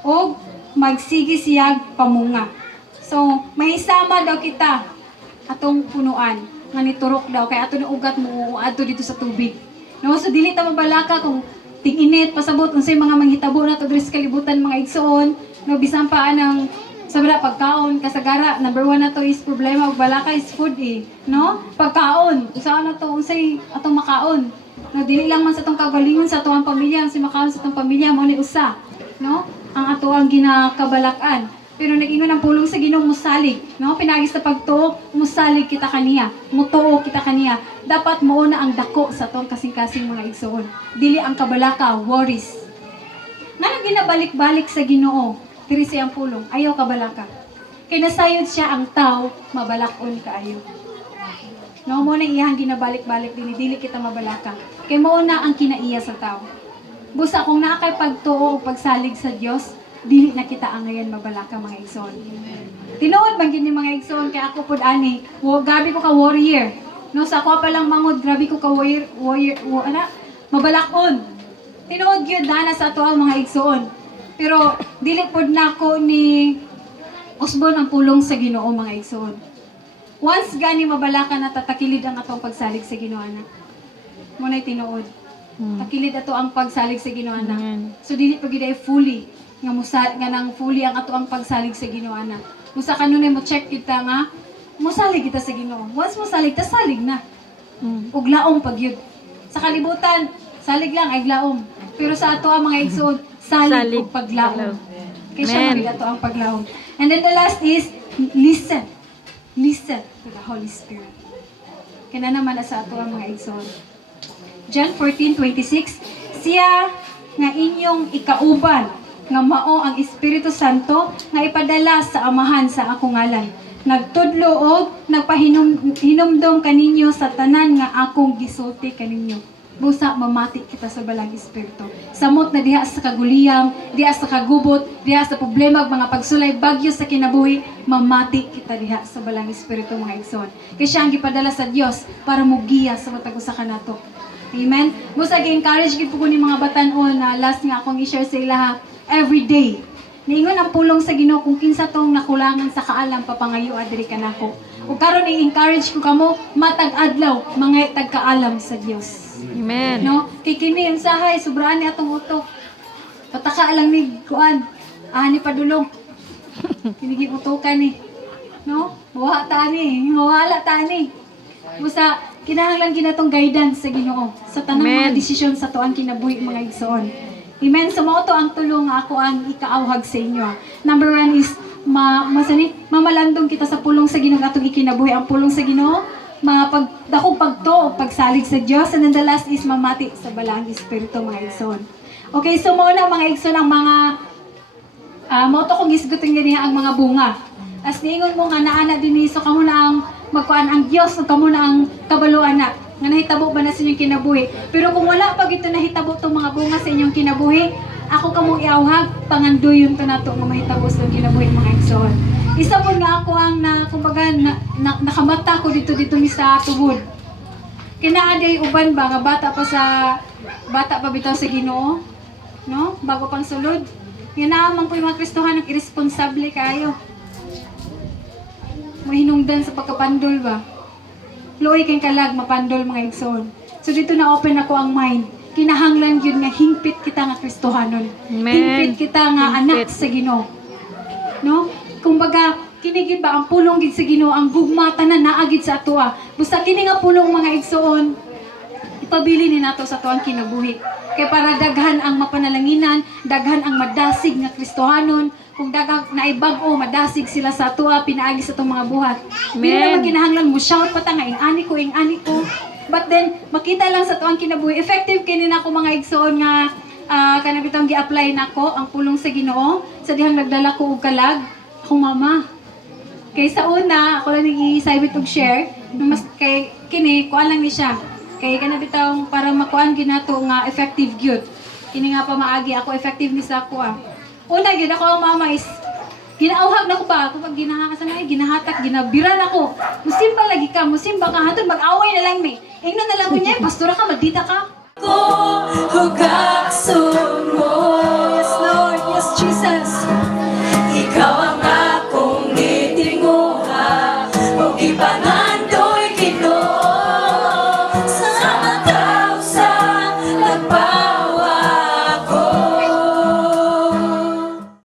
O magsigi siyag pamunga. So, mahisama daw kita atong punuan nga niturok daw kay ato ni ugat mo adto dito sa tubig. No, so dili ta mabalaka kung tinginit pasabot unsay mga manghitabo na to diri sa kalibutan, mga igsoon. No, bisan pa anang sabra pagkaon kasagara, number 1 na to is problema ug balaka is food no? Pagkaon, usa na to unsay atong makaon. No, dili lang man sa atong kagalingon sa atong pamilya, unsay makaon sa atong pamilya mao ni usa, no? Ang ato ang ginakabalakan. Pero nag-ingon ang pulong sa Ginoo musalig, no? Pinagis sa pagtuo, musalig kita kaniya, mutuo kita kaniya. Dapat mao na ang dako sa atong kasing-kasing mga igsoon. Dili ang kabalaka, worries. Nga ginabalik-balik sa Ginoo, diri siyang pulong, ayaw kabalaka. Kay nasayod siya ang tao, mabalakon kaayo. No, mo na iyang ginabalik-balik din, dili kita mabalaka. Kay mao na ang kinaiya sa tao. Busa kung naa kay pagtuo o pagsalig sa Dios, dili na kita ang ngayon mabalaka, mga igsoon. Tinuod bang gini mga igsoon kay ako pud ani, grabe ko ka warrior. No, sa ako pa lang mangod, grabe ko ka warrior mabalakon. Tinuod gyud na sa ato ang mga igsoon. Pero dili pod nako ni usbon ang pulong sa Ginoo, mga igsoon. Once gani mabalaka na tatakilid ang atong pagsalig sa Ginoo na. Mo nay tinuod. Takilid ato ang pagsalig sa Ginoo na. So dili pa gid ay fully nga nang fully ang ato ang pagsalig sa Ginoo na. Musa kanunay mo check kita nga mosalig kita sa Ginoo. Once mosalig ta, salig na. Ug laom pagyud. Sa kalibutan, salig lang ay laom. Pero sa ato ang mga igsoon, salig ug paglaom. Kaya siya magiging ato ang paglaom. And then the last is listen. Listen to the Holy Spirit. Kaya naman sa ato ang mga igsoon. John 14:26, siya nga inyong ikauban nga mao ang Espiritu Santo nga ipadala sa amahan sa akong ngalan. Nagtudlo og nagpahinumdom kaninyo sa tanan nga akong gisulti kaninyo. Busa mamati kita sa balang Espiritu. Samot na diha sa kaguliyang, diha sa kagubot, diha sa problema ug mga pagsulay bagyo sa kinabuhi, mamati kita diha sa balang Espiritu, mga igsoon. Kay siya ang gipadala sa Dios para mugiya sa matag usa kanato. Amen. Busa gi-encourage gid ko ni mga batan-on na last nga akong i-share sa ilaha every day. Niingon ang pulong sa Ginoo kung kinsa tong nakulangan sa kaalam papangayo adiri kanako. Ug karon i-encourage ko kamo matag adlaw mga tagkaalam sa Dios. Amen. No? Kay kini unsahay sobraan ni atong utok. Pataka lang ni kuan. Ani padulong. Kini utokan ni. No? Wala ta ni. Busa kinahanglan ginatong guidance sa Ginoo sa tanang mga desisyon sa tuang kinabuhi, mga igsoon. Amen. So mao to ang tulong nga ako ang ikaawhag sa inyo. Number 1 is mamalandong kita sa pulong sa Ginoo atong ikinabuhi. Ang pulong sa Ginoo, dakong pagtuo, pagsalig sa Dios, and then the last is mamati sa balaang Espiritu, mga igsoon. Okay, so mao na mga igsoon ang mga mao to kung gisgutin ganiya ang mga bunga. As niingon mo nga naana dinhi, so kamo na ang magkuan ang Dios, ug kamo na ang kabaluan na nga nahitabo ba na sa inyong kinabuhi. Pero kung wala pag ito nahitabo itong mga bunga sa inyong kinabuhi, ako kamong iawhag, panganduyon to na ito nga mahitabo sa inyong kinabuhi, mga igsoon. Isa po nga ako ang nakamata ko dito ni sa tubod. Kinaaday uban ba nga bata pa bitaw sa Ginoo, no? Bago pang sulod. Yan naman po yung mga Kristohan ang irresponsable kayo. mahinungdan sa pagkapandol ba. Luoy kay kalag mapandol mga igsoon. So dito na open ako ang mind. Kinahanglan yun nga hingpit kita nga Kristohanon. Amen. Hingpit kita nga anak sa Ginoo. No? Kumbaga, kinigid ba ang pulong gid sa Ginoo, ang gugmata na naagid sa atoa. Busta kini nga pulong mga igsoon, ipabili ni nato sa atoang kinabuhi. Kay para daghan ang mapanalanginan, daghan ang madasig nga Kristohanon, kung daghang naibag-o, madasig sila sa atoa, pinaagi sa itong mga buhat. Hindi naman kinahanglan mo shout pa ta nga ingani ko. But then, makita lang sa tuwang kinabuhi. Effective kini na ako mga igsoon nga kanabitang gi-apply na ko ang pulong sa Ginoo sa dihang nagdala ko og kalag akong mama. Kay sa una, ako lang i-sabit og share, mas kay kini kuan lang ni siya. Kay kanabitang para makuan ginato nga effective gyud. Kini nga pa maagi ako effective ni sa ako. Una gyud ako ang mama is ginaauhag na ko ba? Kapag ginahasan na ginahatak, ginabiran ako. Musimba lagi ka, musimba ka. Hatod mag-away na lang me. Ingnan na lang ko niya, pastora ka, magdita ka.